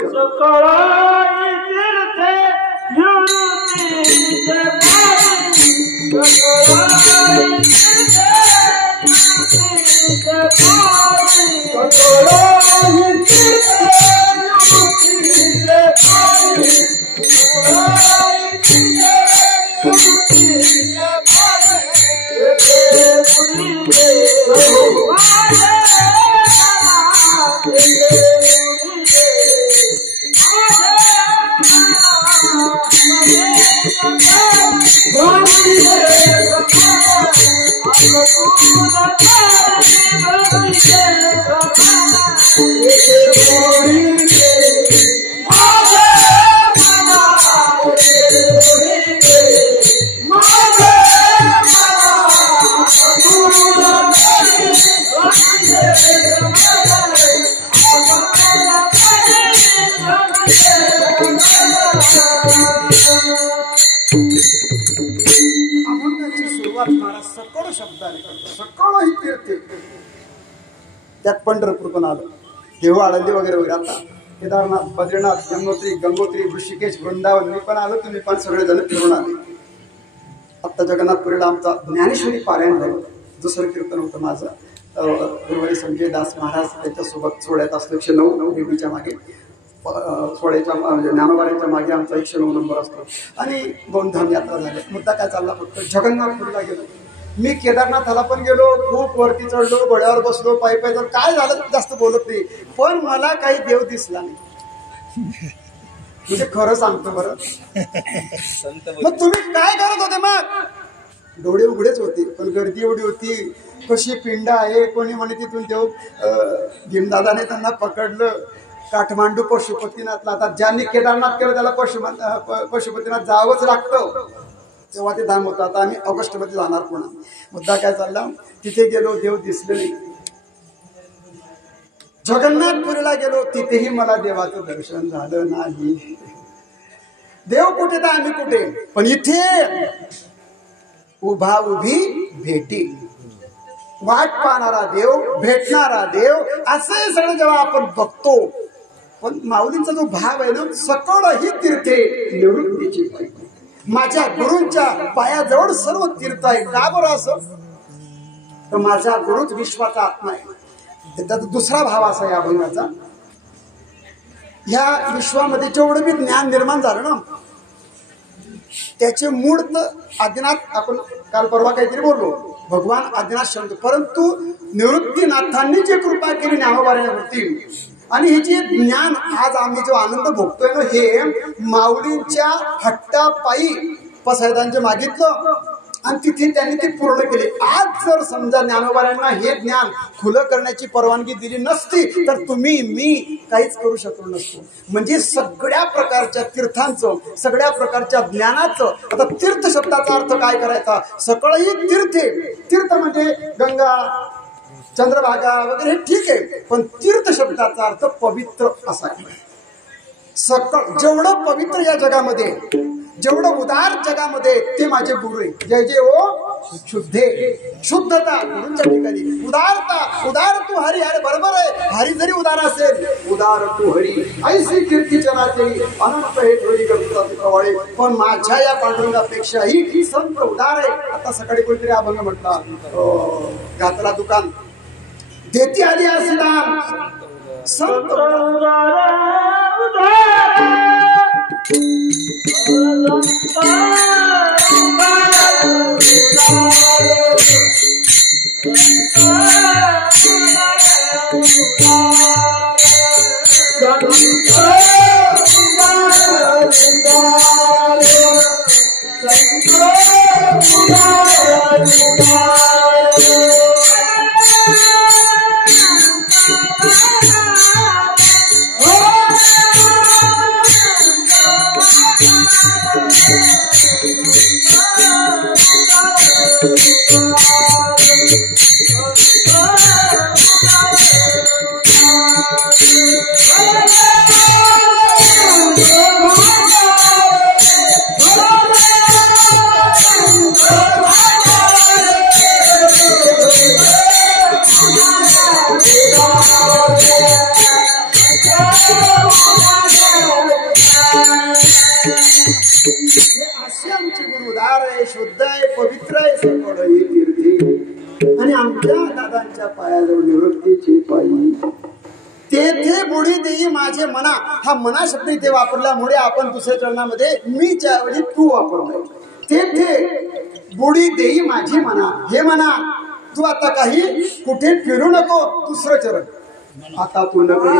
सकळ शब्दाने करतो, सकळ ही तीर्थे, त्यात पंढरपूर पण आलं, देहू, आळंदी वगैरे वगैरे. आता केदारनाथ, बद्रीनाथ, यमुनोत्री, गंगोत्री, ऋषिकेश, वृंदावन मी पण आलो, तुम्ही पण सगळेजण फिरून आले. आता जगन्नाथपुरीला आमचा ज्ञानेश्वरी पारायण झालं, दुसरं कीर्तन होतं माझं. गुरुवारी संजय दास महाराज त्यांच्यासोबत सोहळ्यात असतो, 109 देवीच्या मागे, सोहळ्याच्या ज्ञानोबाऱ्यांच्या मागे आमचा 109 नंबर असतो. आणि 2 धाम यात्रा झाल्या. मुद्दा काय चालला, फक्त जगन्नाथपुरीला गेलो मी. केदारनाथाला पण गेलो, खूप वरती चढलो, घोड्यावर बसलो, पायी पायी. तर काय झालं जास्त बोलत नाही, पण मला काही देव दिसला नाही. म्हणजे खरं सांगतो बरं. मग तुम्ही काय करत होते, मग डोळे उघडेच होते, पण गर्दी एवढी होती, कशी पिंड आहे. कोणी म्हणे तिथून देव भीमदादाने त्यांना पकडलं, काठमांडू पशुपतीनाथला. आता ज्यांनी केदारनाथ केलं त्याला पशुपतीनाथ जावंच लागतं, तेव्हा ते धाम होतं. आता आम्ही ऑगस्टमध्ये जाणार पुन्हा. मुद्दा काय चालला, तिथे गेलो, देव दिसले नाही. जगन्नाथपुरीला गेलो, तिथेही मला देवाचं दर्शन झालं नाही. देव कुठे तर आम्ही कुठे, पण इथे उभा उभी भेटी, वाट पाहणारा देव, भेटणारा देव, असं सगळं जेव्हा आपण बघतो. पण माऊलींचा जो भाव आहे ना, सकळ ही तीर्थे निवृत्तीची पायी. माझ्या गुरूंच्या पायाजवळ सर्व तीर्थ आहे. का बरं असं, तर माझा गुरुच विश्वाचा आत्मा आहे. त्याचा दुसरा भाव असा या अभंगाचा, ह्या विश्वामध्ये जेवढं बी ज्ञान निर्माण झालं ना, त्याचे मूळ तर आदिनाथ. आपण काल परवा काहीतरी बोललो, भगवान आदिनाथ शब्द, परंतु निवृत्तीनाथांनी जी कृपा केली ज्ञानोबाऱ्यांवरती, आणि हे जे ज्ञान आज आम्ही जो आनंद भोगतोय ना, हे माऊलींच्या हट्टापायी पसायदांचे मागितलं आणि तिथे त्यांनी ते पूर्ण केले. आज जर समजा ज्ञानोबाऱ्यांना हे ज्ञान खुलं करण्याची परवानगी दिली नसती, तर तुम्ही मी काहीच करू शकलो नसतो. म्हणजे सगळ्या प्रकारच्या तीर्थांचं, सगळ्या प्रकारच्या ज्ञानाचं. आता तीर्थ शब्दाचा अर्थ काय करायचा, सकळही तीर्थे. तीर्थ म्हणजे गंगा, चंद्रभागा वगैरे ठीक आहे, पण तीर्थ शब्दाचा अर्थ पवित्र असा आहे. सकळ जेवढं पवित्र या जगामध्ये, जेवढं उदार जगामध्ये, ते माझे गुरु आहे. जय जय ओ शुद्धे, शुद्धता गुरूंच्या ठिकाणी. उदारता, उदार तू हरी. अरे बरोबर आहे, हरी जरी उदार असेल, उदार तू हरी, ऐसी कीर्ती चराचे अनंत हे थोडी करतात कवाळे. पण माझ्या या पांडुरंगापेक्षाही संत उदार आहे. आता सकाळी कोणतरी अभंग म्हटला, घातला दुकान देती आली असणार संत उदार. असे आमचे गुरु उदार आहे, शुद्ध आहे, पवित्र आहे, सफळ आहे, तीर्थी आणि आमच्या दादांच्या पायाजवळ निवृत्तीची पायी तेथे बुडी देई माझे मना. हा मना शब्द इथे वापरल्यामुळे आपण दुसऱ्या चरणामध्ये मीच्या ऐवजी तू वापरलाय. तेथे बुडी देई माझी मना. हे मना तू आता काही कुठे फिरू नको. दुसरं चरण आता तू नकरी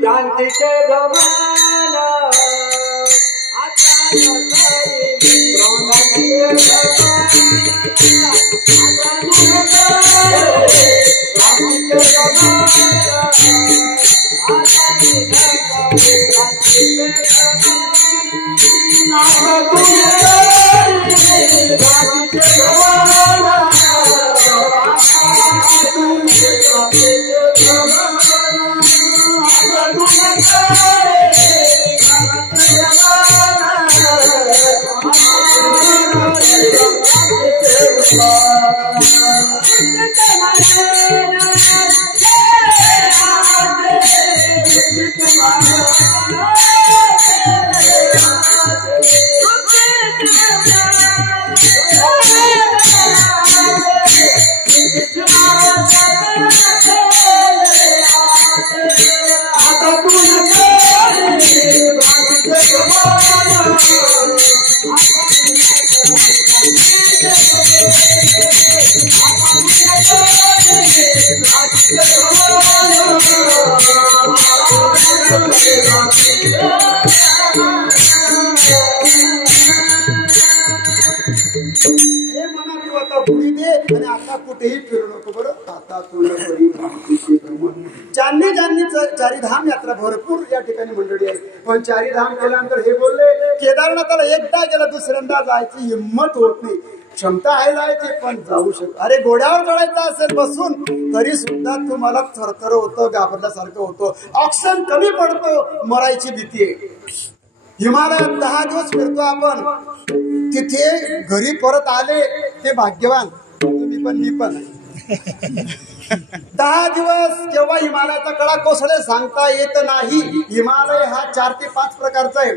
भ्रांतीचे भ्रमण आता कुठेही फिरू नको. बरं आता तुला ज्यांनी ज्यांनी चारीधाम यात्रा भरपूर या ठिकाणी मंडळी आहे, पण चारीधाम केल्यानंतर हे बोलले केदारनाथाला एकदा गेला दुसऱ्यांदा जायची हिंमत होत नाही. क्षमता आहे जायची पण जाऊ शकतो. अरे घोड्यावर चढायचं असेल बसून तरी सुद्धा तुम्हाला थरथर होतं, घाबरल्यासारखं होतं, ऑक्सिजन कमी पडतो, मरायची भीती आहे. हिमालयात 10 दिवस फिरतो आपण, तिथे घरी परत आले ते भाग्यवान. तुम्ही पण मी पण 10 दिवस केव्हा हिमालयाचा कडा कोसळे सांगता येत नाही. हिमालय हा 4 ते 5 प्रकारचा आहे.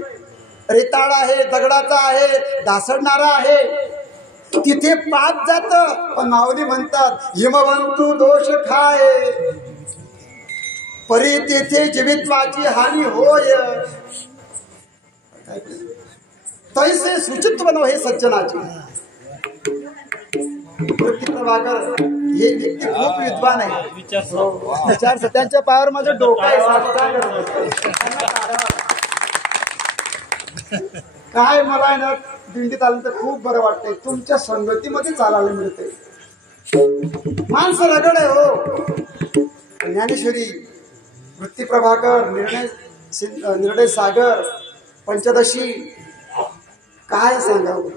रेताळ आहे, दगडाचा आहे, ढासळणारा आहे. तिथे पाप जात, पण माऊली म्हणतात हिमवंतू दोष खाय परी तेथे जीवित्वाची हानी होय. तैसे सूचित बनव हे सज्जनाची. प्रभाकर हे व्यक्ती खूप विद्वान आहे. विचार त्यांच्या पायावर माझं डोकं आहे. काय मला ना दिंडीत आलं तर खूप बरं वाटतंय. तुमच्या संगतीमध्ये चालायला मिळते. माणसं रगड आहे हो. ज्ञानेश्वरी, वृत्ती प्रभाकर, निर्णय सागर, पंचदशी, काय सांगावं.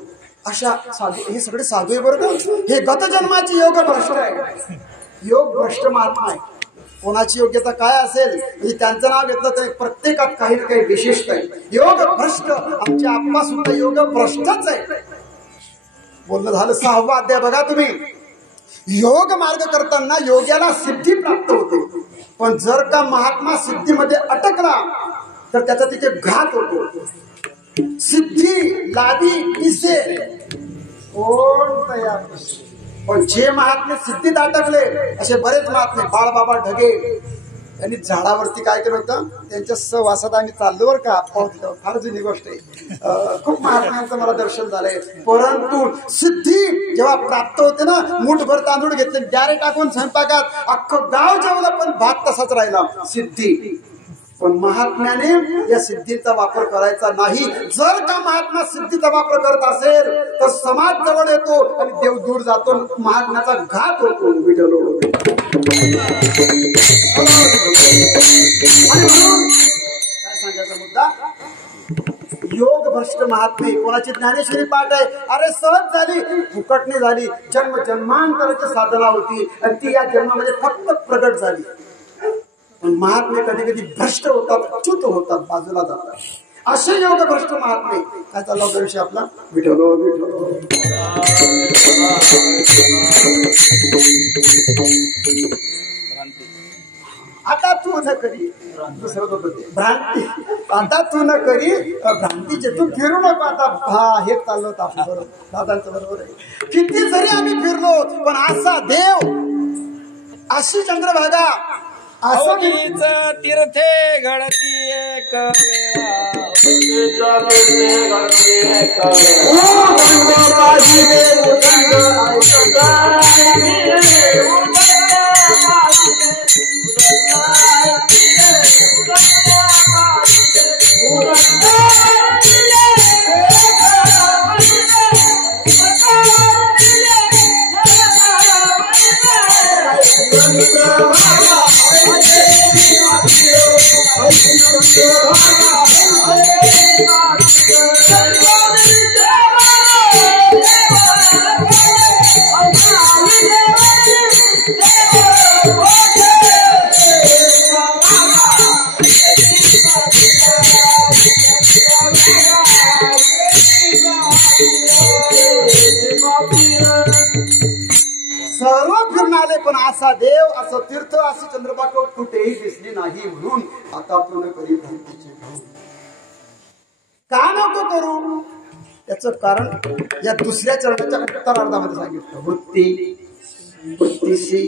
अशा साधू, हे सगळे साधू आहे बरोबर. हे गतजन्माची योग भ्रष्ट आहे. योग भ्रष्ट महात्मा आहे. कोणाची योग्यता काय असेल म्हणजे त्यांचं नाव घेतलं तर प्रत्येकात काही ना काही विशिष्ट आहे. योग भ्रष्ट. आमचे आप्पा सुद्धा योग भ्रष्टच आहे. बोलणं झालं 6वा अध्याय बघा तुम्ही. योग मार्ग करताना योग्याला सिद्धी प्राप्त होते, पण जर का महात्मा सिद्धीमध्ये अटकला तर त्याचा तिथे घात होतो. सिद्धी लादी किसे कोण तयार. पण जे महात्मे सिद्धीत अटकले असे बरेच महात्मे, बाळबाबा ढगे यांनी झाडावरती काय केलं होतं, त्यांच्या सहवासात आम्ही चाललो बरं का. फार जुनी गोष्ट आहे. खूप महात्म्यांचं मला दर्शन झालंय. परंतु सिद्धी जेव्हा प्राप्त होते ना, मुठभर तांदूळ घेतले, डायरेक्ट टाकून स्वयंपाकात अख्खं गाव जेवलं पण भात तसाच राहिला. सिद्धी. पण महात्म्याने या सिद्धीचा वापर करायचा नाही. जर का महात्मा सिद्धीचा वापर करत असेल तर समाज जवळ येतो आणि देव दूर जातो. महात्म्याचा घात होतो. विठ्ठल काय सांगायचा मुद्दा. योग भ्रष्ट महात्मे. कोणाची ज्ञानेश्वरी पाठ आहे, अरे सहज झाली, फुकटणी झाली. जन्मांतराची साधना होती आणि ती या जन्मामध्ये फक्त प्रगट झाली. पण महात्मे कधी कधी भ्रष्ट होतात, च्युत होतात, बाजूला जातात. असे योग भ्रष्ट महात्मे. काय चालला होता विषय आपला? विठलो विठलो. आता तू न करी दुसरं होत ते भ्रांती. आता तू न करी भ्रांतीचे, तू फिरू नको आता. हा हे चाललं होतं आपलं बरोबर, दादांचं बरोबर आहे. किती जरी आम्ही फिरलो पण असा देव, अशी चंद्रभागा, असं तीर्थे घडती एक सर्व फिरून आले पण असा देव, असं तीर्थ, अशी चंद्रभागा कुठेही दिसली नाही. म्हणून आता पूर्ण करी भ्रांतीचे भाऊ. का नको करू? याच कारण या दुसऱ्या चरणाच्या उत्तरार्धामध्ये सांगितलं. वृत्तीशी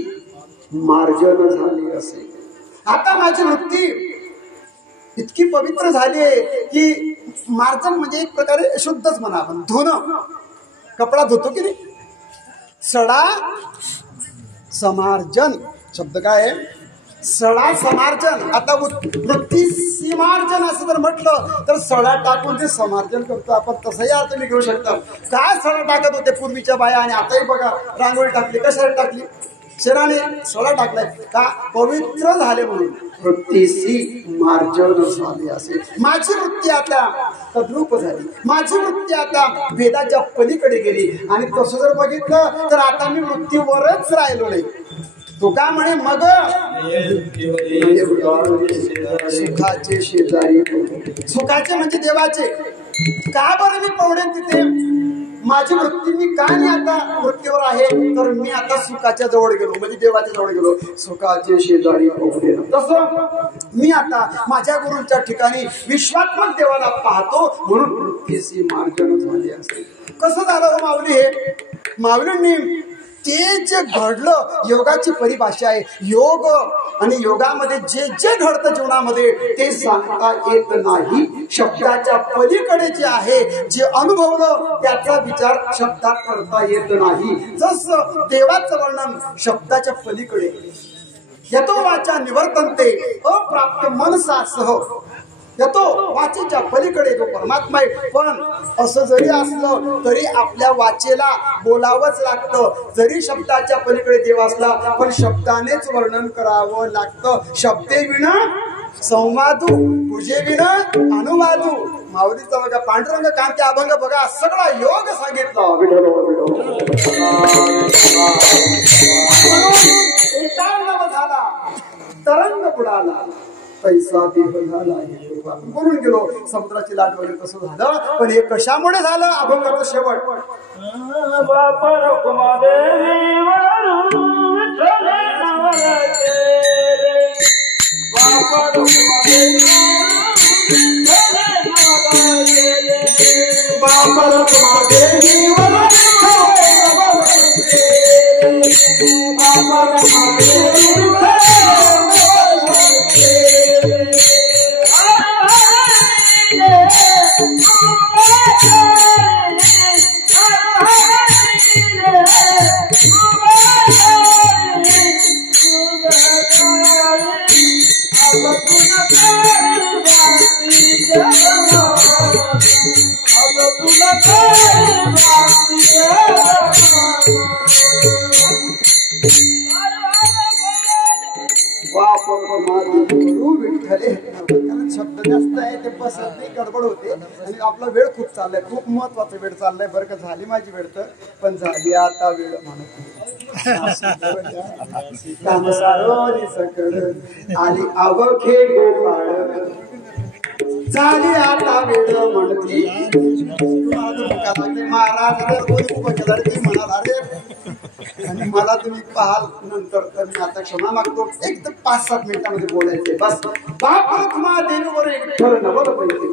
मार्जन झाले असे. आता माझी वृत्ती इतकी पवित्र झाली आहे की मार्जन म्हणजे एक प्रकारे शुद्धच म्हणा आपण. धुणं, कपडा धुतो की नाही, सडा समार्जन शब्द काय आहे? सडा समार्जन. आता वृत्ती सीमार्जन असं जर म्हटलं तर सडा टाकून जे समार्जन करतो आपण, तसंही अर्थ तुम्ही घेऊ शकता. काय सडा टाकत होते पूर्वीच्या बाया आणि आताही बघा रांगोळी टाकली, कशाला टाकली? शराने सडा टाकलाय का? पवित्र झाले म्हणून. वृत्तीशी मार्जन झाले असे. माझी वृत्ती आता तद्रूप झाली. माझी वृत्ती आता वेदाच्या पलीकडे गेली. आणि तसं जर बघितलं तर आता मी वृत्तीवरच राहिलो नाही. तो का म्हणे मग सुखाचे शेजारी. सुखाचे म्हणजे देवाचे. का बरं मी पवडेन तिथे? माझी वृत्ती मी का नाही आता वृत्तीवर आहे, तर मी आता सुखाच्या जवळ गेलो, म्हणजे देवाच्या जवळ गेलो. सुखाचे शेजारी पवडेन. तसं मी आता माझ्या गुरूंच्या ठिकाणी विश्वात्मक देवाला पाहतो. म्हणून वृत्तीशी मार्जन झाले असते. कसं झालं हो माऊली? हे माऊलींनी ते जे घडलं, योगाची परिभाषा आहे. योग आणि योगामध्ये जे जे घडतं जीवनामध्ये ते सांगता येत नाही. शब्दाच्या पलीकडे जे आहे, जे अनुभवलं त्याचा विचार शब्दात करता येत नाही. जसं देवाचं वर्णन शब्दाच्या पलीकडे. यतो वाचा निवर्तन्ते अप्राप्य मनसा सह. यतो वाचेच्या पलीकडे जो परमात्मा आहे. पण असं जरी असलं तरी आपल्या वाचेला बोलावंच लागतं. जरी शब्दाच्या पलीकडे देव असला पण शब्दानेच वर्णन करावं लागतं. शब्दे विना संवादू, पूजे विना अनुवादू. माऊलीचा बघा पांडुरंग कांती अभंग बघा, सगळा योग सांगितला. एकांडव झाला, तरंग बुडाला, पैसा देह झाला. बोलून गेलो समुद्राची लाट वगैरे तसं झालं. पण हे कशामुळे झालं? अभंगाचा शेवट. शब्द जास्त आहे ते बसत नाही, गडबड होते आणि आपला वेळ खूप चाललाय, खूप महत्वाचा वेळ चाललाय बरं का. झाली माझी वेळ तर, पण झाली आता वेळ म्हणत काम सारोनी सकळ आणि अवघे गोपाळ झाली आता वेळ म्हणती. महाराज जर कोणी उभं केलं ती म्हणाल अरे आणि मला तुम्ही पाहाल नंतर, तर मी आता क्षमा मागतो. एकदम 5-7 मिनिटांमध्ये बोलायचे बस. बाप देवीवर एक नवल पाहिजे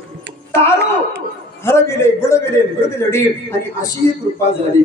तारो हरविले बुडविले मृदलडी आणि अशी कृपा झाली.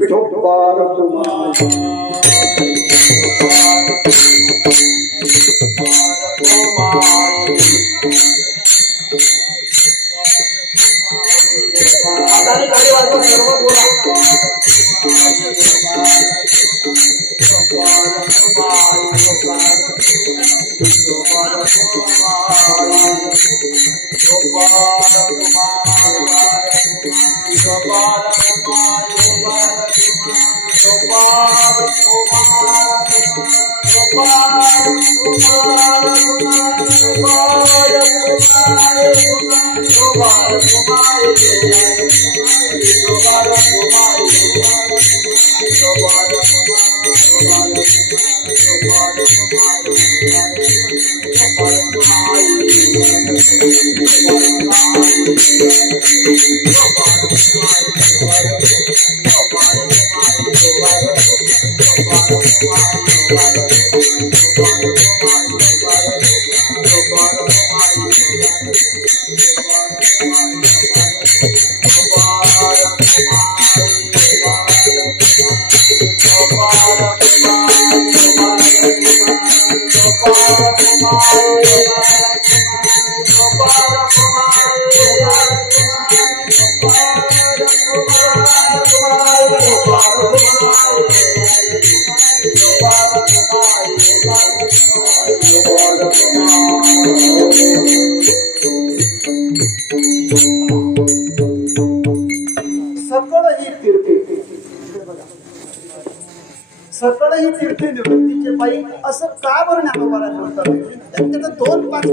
सकळ ही तीर्थे निवृत्तीचे पायी असं का बरं ज्ञानोबा बोलतात? त्याचं 2-5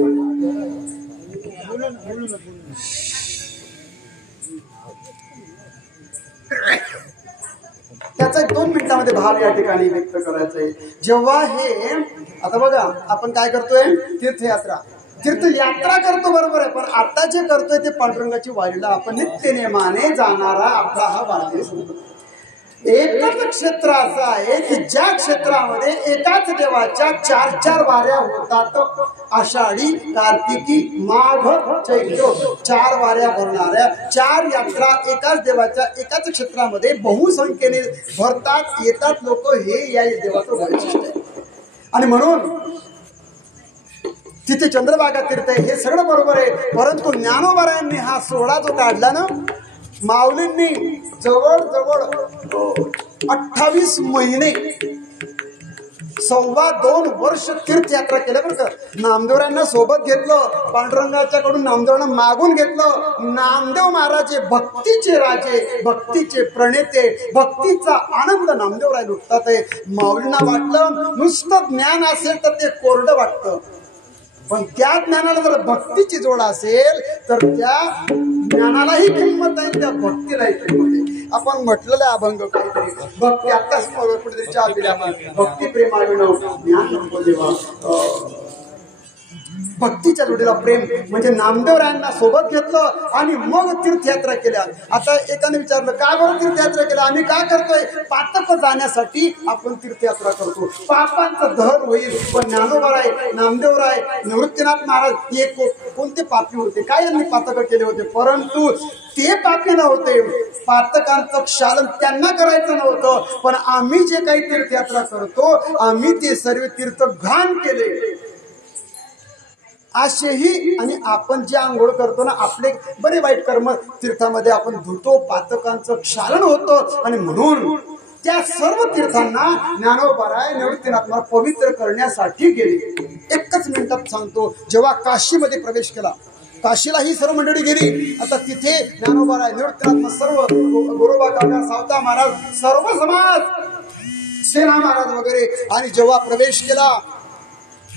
त्याचा 2 मिनिटांमध्ये भाव या ठिकाणी व्यक्त करायचा आहे. जेव्हा हे आता बघा आपण काय करतोय, तीर्थयात्रा तीर्थयात्रा करतो बरोबर आहे, पण आता जे करतोय ते पांडुरंगाची वारीला आपण नित्यनेमाने जाणारा आपला हा वारकरी समजतो. एकच क्षेत्र असं आहे की ज्या क्षेत्रामध्ये एकाच देवाच्या 4 वाऱ्या होतात. आषाढी, कार्तिकी, माघ, चैत्र 4 वाऱ्या भरणाऱ्या 4 यात्रा एकाच देवाच्या एकाच क्षेत्रामध्ये बहुसंख्येने भरतात येतात लोक. हे या देवाचं वैशिष्ट्य आहे. आणि म्हणून तिथे चंद्रभागा तीर्थ आहे, हे सगळं बरोबर आहे. परंतु ज्ञानोबारायांनी हा सोहळा जो काढला ना, माऊलींनी जवळजवळ 28 महिने 2.25 वर्ष तीर्थयात्रा केल्या बरं का. नामदेवरांना सोबत घेतलं, पांडुरंगाच्याकडून नामदेवरांना मागून घेतलं. नामदेव महाराज भक्तीचे राजे, भक्तीचे प्रणेते, भक्तीचा आनंद नामदेवराय लुटतात. माऊलींना वाटलं नुसतं ज्ञान असेल तर ते कोरडं वाटतं, पण त्या ज्ञानाला जर भक्तीची जोड असेल तर त्या ज्ञानालाही किंमत आहे, त्या भक्तीलाही किंमत आहे. आपण म्हटलेलं अभंग काहीतरी भक्ती आत्ताच कुठेतरी चहा दिल्या, भक्ती प्रेमाविनो ज्ञान नको देवा. भक्तीच्या जोडीला प्रेम म्हणजे नामदेवरायांना सोबत घेतलं आणि मग तीर्थयात्रा केल्या. आता एकाने विचारलं का बरं तीर्थयात्रा केल्या? आम्ही काय करतोय? पातक जाण्यासाठी आपण तीर्थयात्रा करतो. पापांचं दहन होईल. पण ज्ञानोबाराय, नामदेवराय, निवृत्तीनाथ महाराज हे कोणते पापी होते? काय यांनी पातक केले होते? परंतु ते पापी नव्हते. पातकांचं क्षालन त्यांना करायचं नव्हतं, पण आम्ही जे काही तीर्थयात्रा करतो आम्ही ते सर्व तीर्थ घाण केले असेही. आणि आपण जे आंघोळ करतो ना, आपले बरे वाईट कर्म तीर्थामध्ये आपण धुतो, पातकांचं क्षालन होतं. आणि म्हणून त्या सर्व तीर्थांना ज्ञानोबाराय निवृत्तीनाथ महाराज पवित्र करण्यासाठी गेले. एकच मिनिटात सांगतो, जेव्हा काशीमध्ये प्रवेश केला, काशीला ही सर्व मंडळी गेली. आता तिथे ज्ञानोबाराय निवृत्तीनाथ सर्व गोरोबा काका, सावता महाराज, सर्व समाज, सेना महाराज वगैरे, आणि जेव्हा प्रवेश केला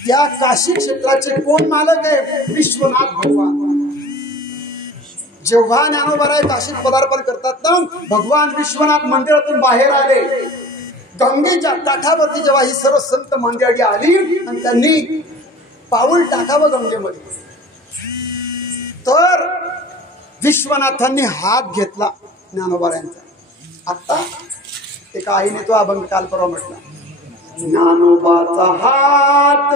त्या काशी क्षेत्राचे कोण मालक आहे? विश्वनाथ भगवान. जेव्हा ज्ञानोबाराय काशीत पदार्पण करतात ना, भगवान विश्वनाथ मंदिरातून बाहेर आले. गंगेच्या काठावरती जेव्हा ही सर्व संत मंडळी आली आणि त्यांनी पाऊल टाकावं गंगेमध्ये, तर विश्वनाथांनी हात घेतला ज्ञानोबारायांचा. आता एका आईने तो अभंग काल परवा म्हटला, ज्ञानोबाचा हात,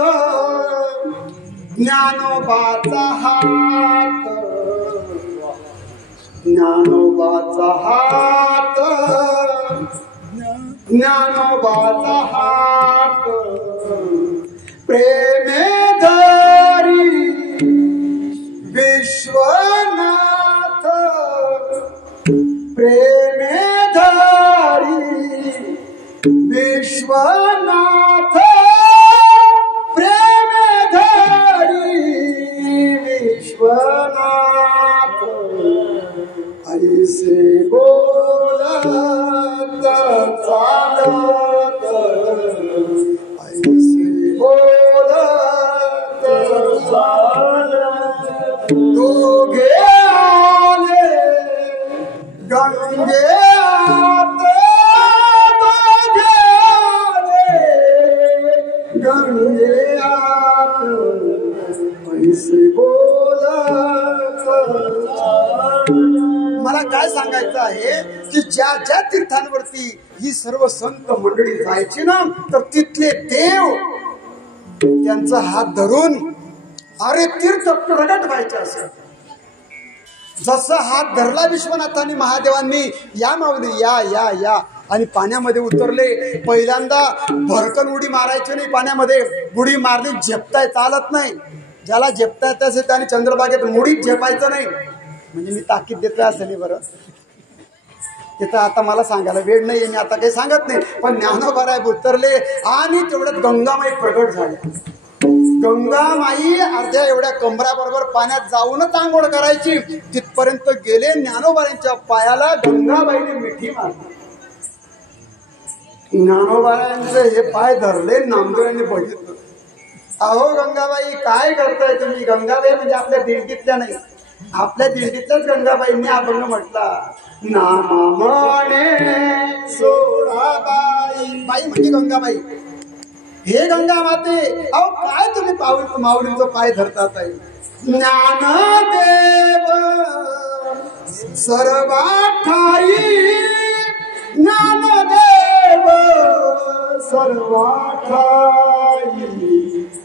ज्ञानोबाचा हात, ज्ञानोबाचा हात, ज्ञानोबाचा हात, प्रेमे धरी विश्वनाथ, प्रेमे धरी विश्वनाथ, प्रेमे धरी विश्वनाथ, ऐसे बोलत चालत, ऐसे बोलत चालत, दोघे आले गंगेत, दोघे आले गंगेत, ऐसे बोलत. मला काय सांगायचं आहे की ज्या ज्या तीर्थांवरती ही सर्व संत मंडळी जायची ना, तर तिथले देव त्यांचा हात धरून अरे तीर्थ प्रगट व्हायचे असेल. जसं हात धरला विश्वनाथांनी महादेवांनी, या माऊली या या या, आणि पाण्यामध्ये उतरले. पहिल्यांदा भरकन उडी मारायची नाही पाण्यामध्ये, उडी मारली झेपताय चालत नाही. ज्याला झेपता येत असेल त्याने चंद्रबागेत मुडीत झेपायचं नाही. म्हणजे मी ताकीद देतोय असं नाही बरं, तिथं आता मला सांगायला वेळ नाही, मी आता काही सांगत नाही. पण ज्ञानोबाराय उतरले आणि तेवढ्यात गंगामाई प्रगट झाल्या. गंगामाई अर्ध्या एवढ्या कमराबरोबर पाण्यात जाऊनच आंघोळ करायची. तिथपर्यंत गेले, ज्ञानोबारायांच्या पायाला गंगाबाईने मिठी मारली. ज्ञानोबारायांचे हे पाय धरले, नामदेवांनी बघितलं. अहो गंगाबाई काय करताय तुम्ही? गंगाबाई म्हणजे आपल्या दिंडीतल्या नाही, आपल्या दिंडीतल्याच गंगाबाईंनी अभंग म्हटला, नामा म्हणे सोळाबाई. बाई म्हणजे गंगाबाई. हे गंगा माते, अहो काय तुम्ही माऊलींचं पाय धरतात आहे? ज्ञानदेव सर्वाठाई, ज्ञानदेव सर्वाठाई.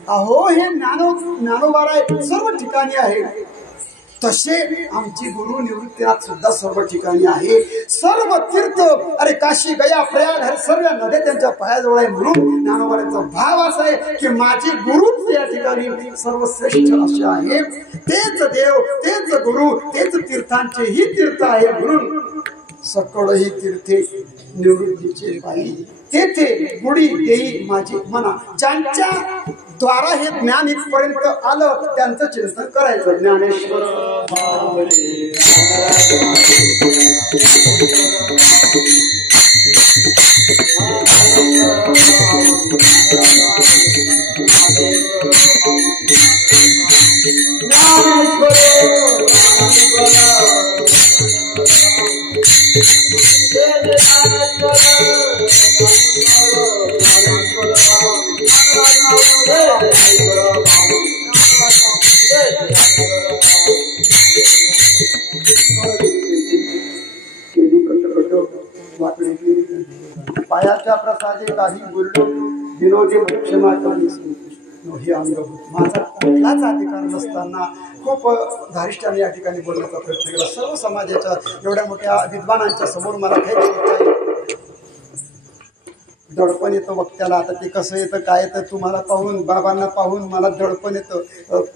अहो हे ज्ञानोबाराय सर्व ठिकाणी आहे, तसे आमची गुरु निवृत्तीनाथ सुद्धा सर्व ठिकाणी आहे. सर्व तीर्थ, अरे काशी गया प्रयाग हे सर्व नद्या त्यांच्या पायाजवळ आहे. म्हणून ज्ञानोबारायांचा भाव असा आहे की माझे गुरुच या ठिकाणी सर्वश्रेष्ठ असे आहे. तेच देव, तेच गुरु, तेच तीर्थांचे ही तीर्थ आहे. म्हणून सकळ ही तीर्थे निवृत्तीचे पायी, तेथे गुढी देई माझी मना. ज्यांच्या द्वारा हे ज्ञान इथपर्यंत आलं त्यांचं चिंतन करायचं. ज्ञानेश्वर पायाच्या प्रसादे काही बोललो, विनोदी क्षमाचारी हे अंगभूत. माझा कुठलाच अधिकार नसताना खूप धारिष्ठाने या ठिकाणी बोलण्याचा प्रयत्न केला. सर्व समाजाच्या एवढ्या मोठ्या विद्वानांच्या समोर मला काही दडपण येतं वक्त्याला. आता ते कसं येतं काय येतं तुम्हाला पाहून, बाबांना पाहून मला दडपण येतं.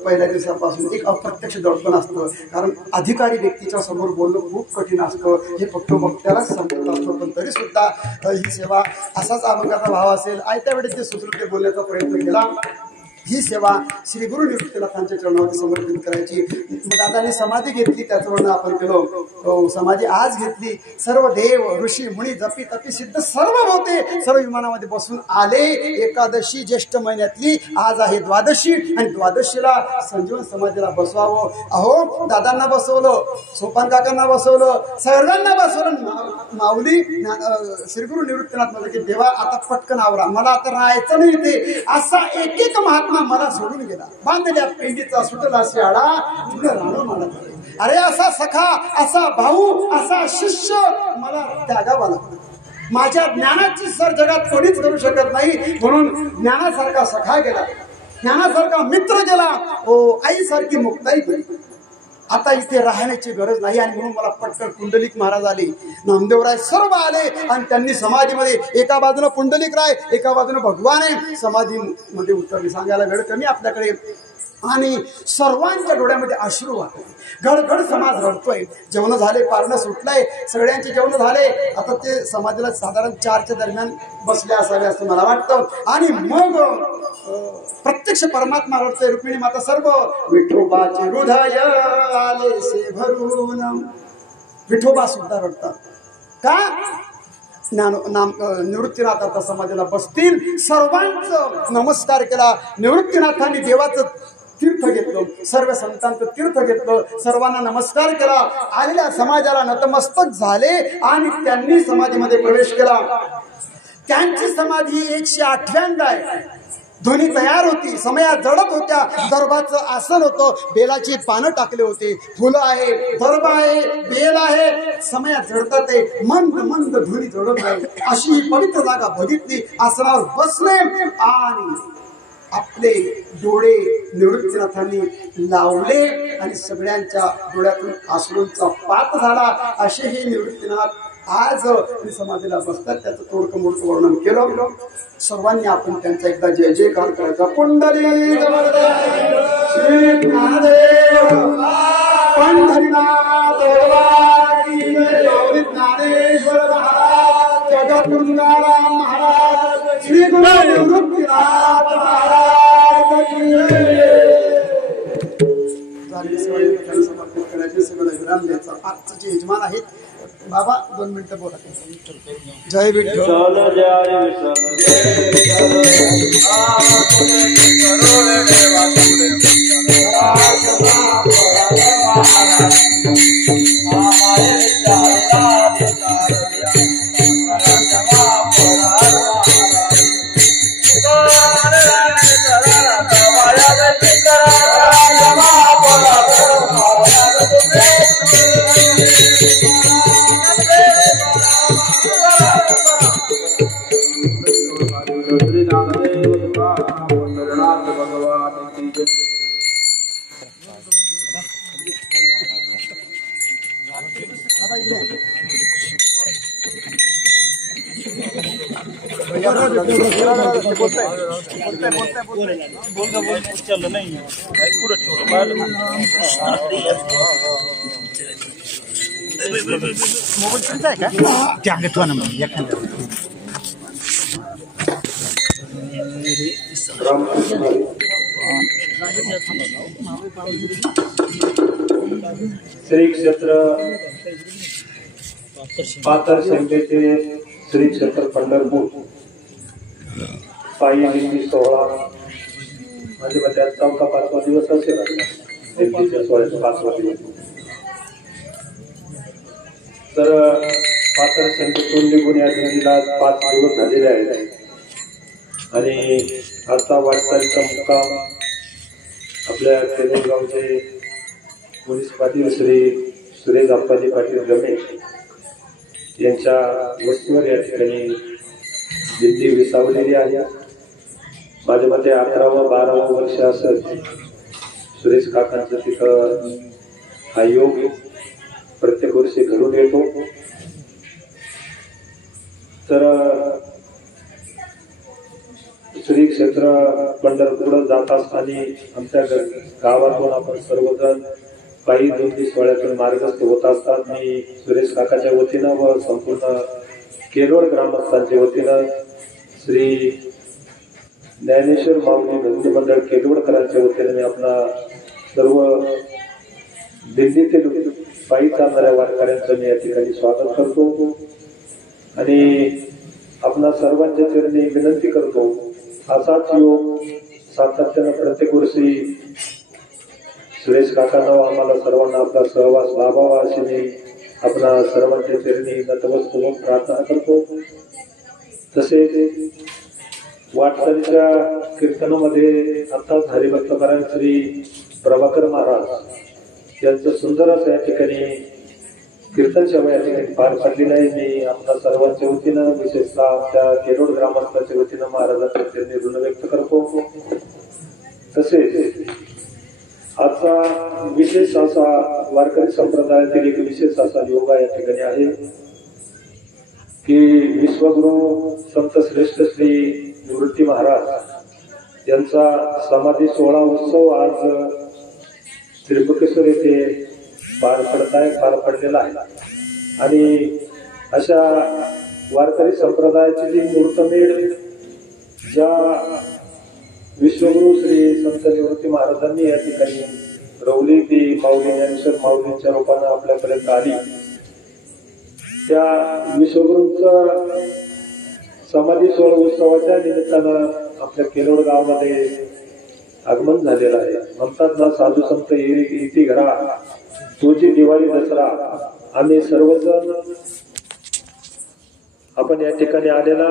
पहिल्या दिवसापासून एक अप्रत्यक्ष दडपण असतं, कारण अधिकारी व्यक्तीच्या समोर बोलणं खूप कठीण असतं. हे फक्त वक्त्यालाच समजत असतं. पण तरी सुद्धा ही सेवा असाच अभंगाचा भाव असेल. आयत्या वेळेस जे सुचलं ते बोलण्याचा प्रयत्न केला. ही सेवा श्री गुरु निवृत्तीनाथांच्या चरणावरती समर्पित करायची. दादाने समाधी घेतली, त्याचं वर्णन आपण केलं. समाधी आज घेतली. सर्व देव ऋषी मुनी जपी तपी सिद्ध सर्व होते, सर्व विमानामध्ये बसून आले. एकादशी ज्येष्ठ महिन्यातली आज आहे द्वादशी, आणि द्वादशीला संजीवन समाधीला बसवावं. अहो दादांना बसवलं, सोपान काकांना बसवलं, सर्वांना बसवलं. माऊली श्रीगुरु निवृत्तीनाथ मध्ये की देवा आता पटकन आवरा, मला आता राहायचं नाही ते. असा एक एक महात्मा मला सोडून गेला. बांधल्या पेंडीचा सुटला शियाळा, तुला राहणं मला. अरे असा सखा, असा भाऊ, असा शिष्य मला त्यागावा लागला. माझ्या ज्ञानाची सर जगात कोणीच करू शकत नाही, म्हणून ज्ञानासारखा सखा गेला, ज्ञानासारखा मित्र गेला, आईसारखी मुक्ताई गेली. आता इथे राहण्याची गरज नाही, आणि म्हणून मला पटकन पुंडलिक महाराज आले, नामदेवराय सर्व आले, आणि त्यांनी समाधीमध्ये एका बाजूला पुंडलिक राय, एका बाजूला भगवान आहे, समाधीमध्ये उतरले. सांगायला वेळ कमी आपल्याकडे. आणि सर्वांच्या डोळ्यामध्ये अश्रू वाटले. घडघड समाज रडतोय. जेवण झाले, पारणं सुटलंय, सगळ्यांचे जेवण झाले. आता ते समाधीला साधारण 4च्या दरम्यान बसले असावे असं मला वाटतं. आणि मग प्रत्यक्ष परमात्मा रडतोय, रुक्मिणी माता सर्व. विठोबाचे हृदय आलेसे भरून. विठोबा सुद्धा रडतात का? निवृत्तीनाथ आता समाधीला बसतील. सर्वांचं नमस्कार केला. निवृत्तीनाथांनी देवाचं तीर्थ घेतलं, सर्व संतांचं तीर्थ घेतलं, सर्वांना नमस्कार केला. आलेल्या समाजाला नतमस्तक झाले, आणि त्यांनी समाधीमध्ये प्रवेश केला. त्यांची समाधी 108व्यांदा आहे. ध्वनी तयार होती, समया जडत होत्या. दर्भाचं आसन होतं, बेलाची पानं टाकले होते, फुलं आहे, दर्भ आहे, बेल आहे, समया जडतात आहे. मंद मंद ध्वनी जडत आहे. अशी ही पवित्र जागा बघितली. आसनावर बसले, आणि आपले डोळे निवृत्तीनाथांनी लावले, आणि सगळ्यांच्या डोळ्यातून अश्रूंचा पात झाला. असे हे निवृत्तीनाथ आज समाधीला बसतात. त्याचं थोडकं मोठं वर्णन केलं. सर्वांनी आपण त्यांचा एकदा जय जयकार करायचा. पुंडलिक श्री ज्ञानदेव पंढरीनाथ ज्ञानेश्वर महाराज, जगद्गुरु तुकाराम महाराज, श्री गुरु निवृत्तीनाथ महाराज समर्पित करायचे. सगळं विराम द्यायचा. आजचे जे यजमान आहेत बाबा 2 मिनिटं बोला. जय विठ्ठल जय श्री क्षेत्र पातर शेंबेचे श्री क्षेत्र पंढरपूर पायी दिंडी सोहळा म्हणजे मग त्यात 4-5वा दिवस असेल. दिंडीच्या सोहळ्याचा 5वा दिवस. तर पातर शेंबेतून निघून या दिंडीला 5 दिवस झालेले आहेत. आणि आता वाटचालीचा मुक्काम आपल्या केलेगावचे पोलीस पाटील श्री सुरेश अप्पाजी पाटील रमेश यांच्या वस्तीवर या ठिकाणी दिंडी विसावलेली आहे. माझ्या मते 11व 12व वर्ष असत सुरेश काकांचं तिथं हा योग प्रत्येक वर्षी घडून येतो. तर श्री क्षेत्र पंढरपूर जात असताना आमच्या गावातून आपण सर्वजण काही दिंडी सोहळ्यातून मार्गस्थ होत असतात. मी सुरेश काकाच्या वतीनं व संपूर्ण केलोड ग्रामस्थांच्या वतीनं श्री ज्ञानेश्वर माऊली भक्ती मंडळ केलवडकरांच्या वतीने मी आपला सर्व दिल्लीतील पायी चालणाऱ्या वारकऱ्यांचं मी या ठिकाणी स्वागत करतो आणि आपणा सर्वांच्या चरणी विनंती करतो, असाच योग सातत्यानं प्रत्येक वर्षी सुरेश काकांना आम्हाला सर्वांना आपला सहवास लाभावा अशी मी आपणा सर्वांच्या चरणी नतमस्तक प्रार्थना करतो। तसेच वाटचालीच्या कीर्तनामध्ये आताच हरिभक्तपरायण श्री प्रभाकर महाराज यांचं सुंदर असं या ठिकाणी कीर्तन सेवा या ठिकाणी पार पडलेली आहे। मी आपल्या सर्वांच्या वतीनं विशेषतः त्या केरोड ग्रामस्थांच्या वतीनं महाराजांच्या चरणी ऋण व्यक्त करतो। तसेच आजचा विशेष असा वारकरी संप्रदायातील एक विशेष असा योगा या ठिकाणी आहे की विश्वगुरु संत श्रेष्ठ श्री निवृत्ती महाराज यांचा समाधी सोहळा उत्सव आज त्र्यंबकेश्वर येथे पार पडलेला आहे आणि अशा वारकरी संप्रदायाची जी मूर्तमेढ ज्या विश्वगुरु श्री संत निवृत्ती महाराजांनी या ठिकाणी रवली ती माऊली ज्ञानेश्वर माऊलींच्या रूपानं आपल्यापर्यंत आली, त्या विश्वगुरूंचा समाधी सोहळा उत्सवाच्या निमित्तानं आपल्या केलोड गावामध्ये आगमन झालेलं आहे। म्हणतात ना, साधू संत इति घरा तुझी दिवाळी दसरा, आम्ही सर्वजण आपण या ठिकाणी आलेला,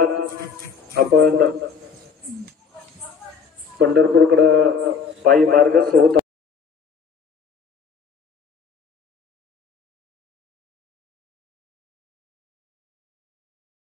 आपण पंढरपूरकडे पायी मार्गस्थ होत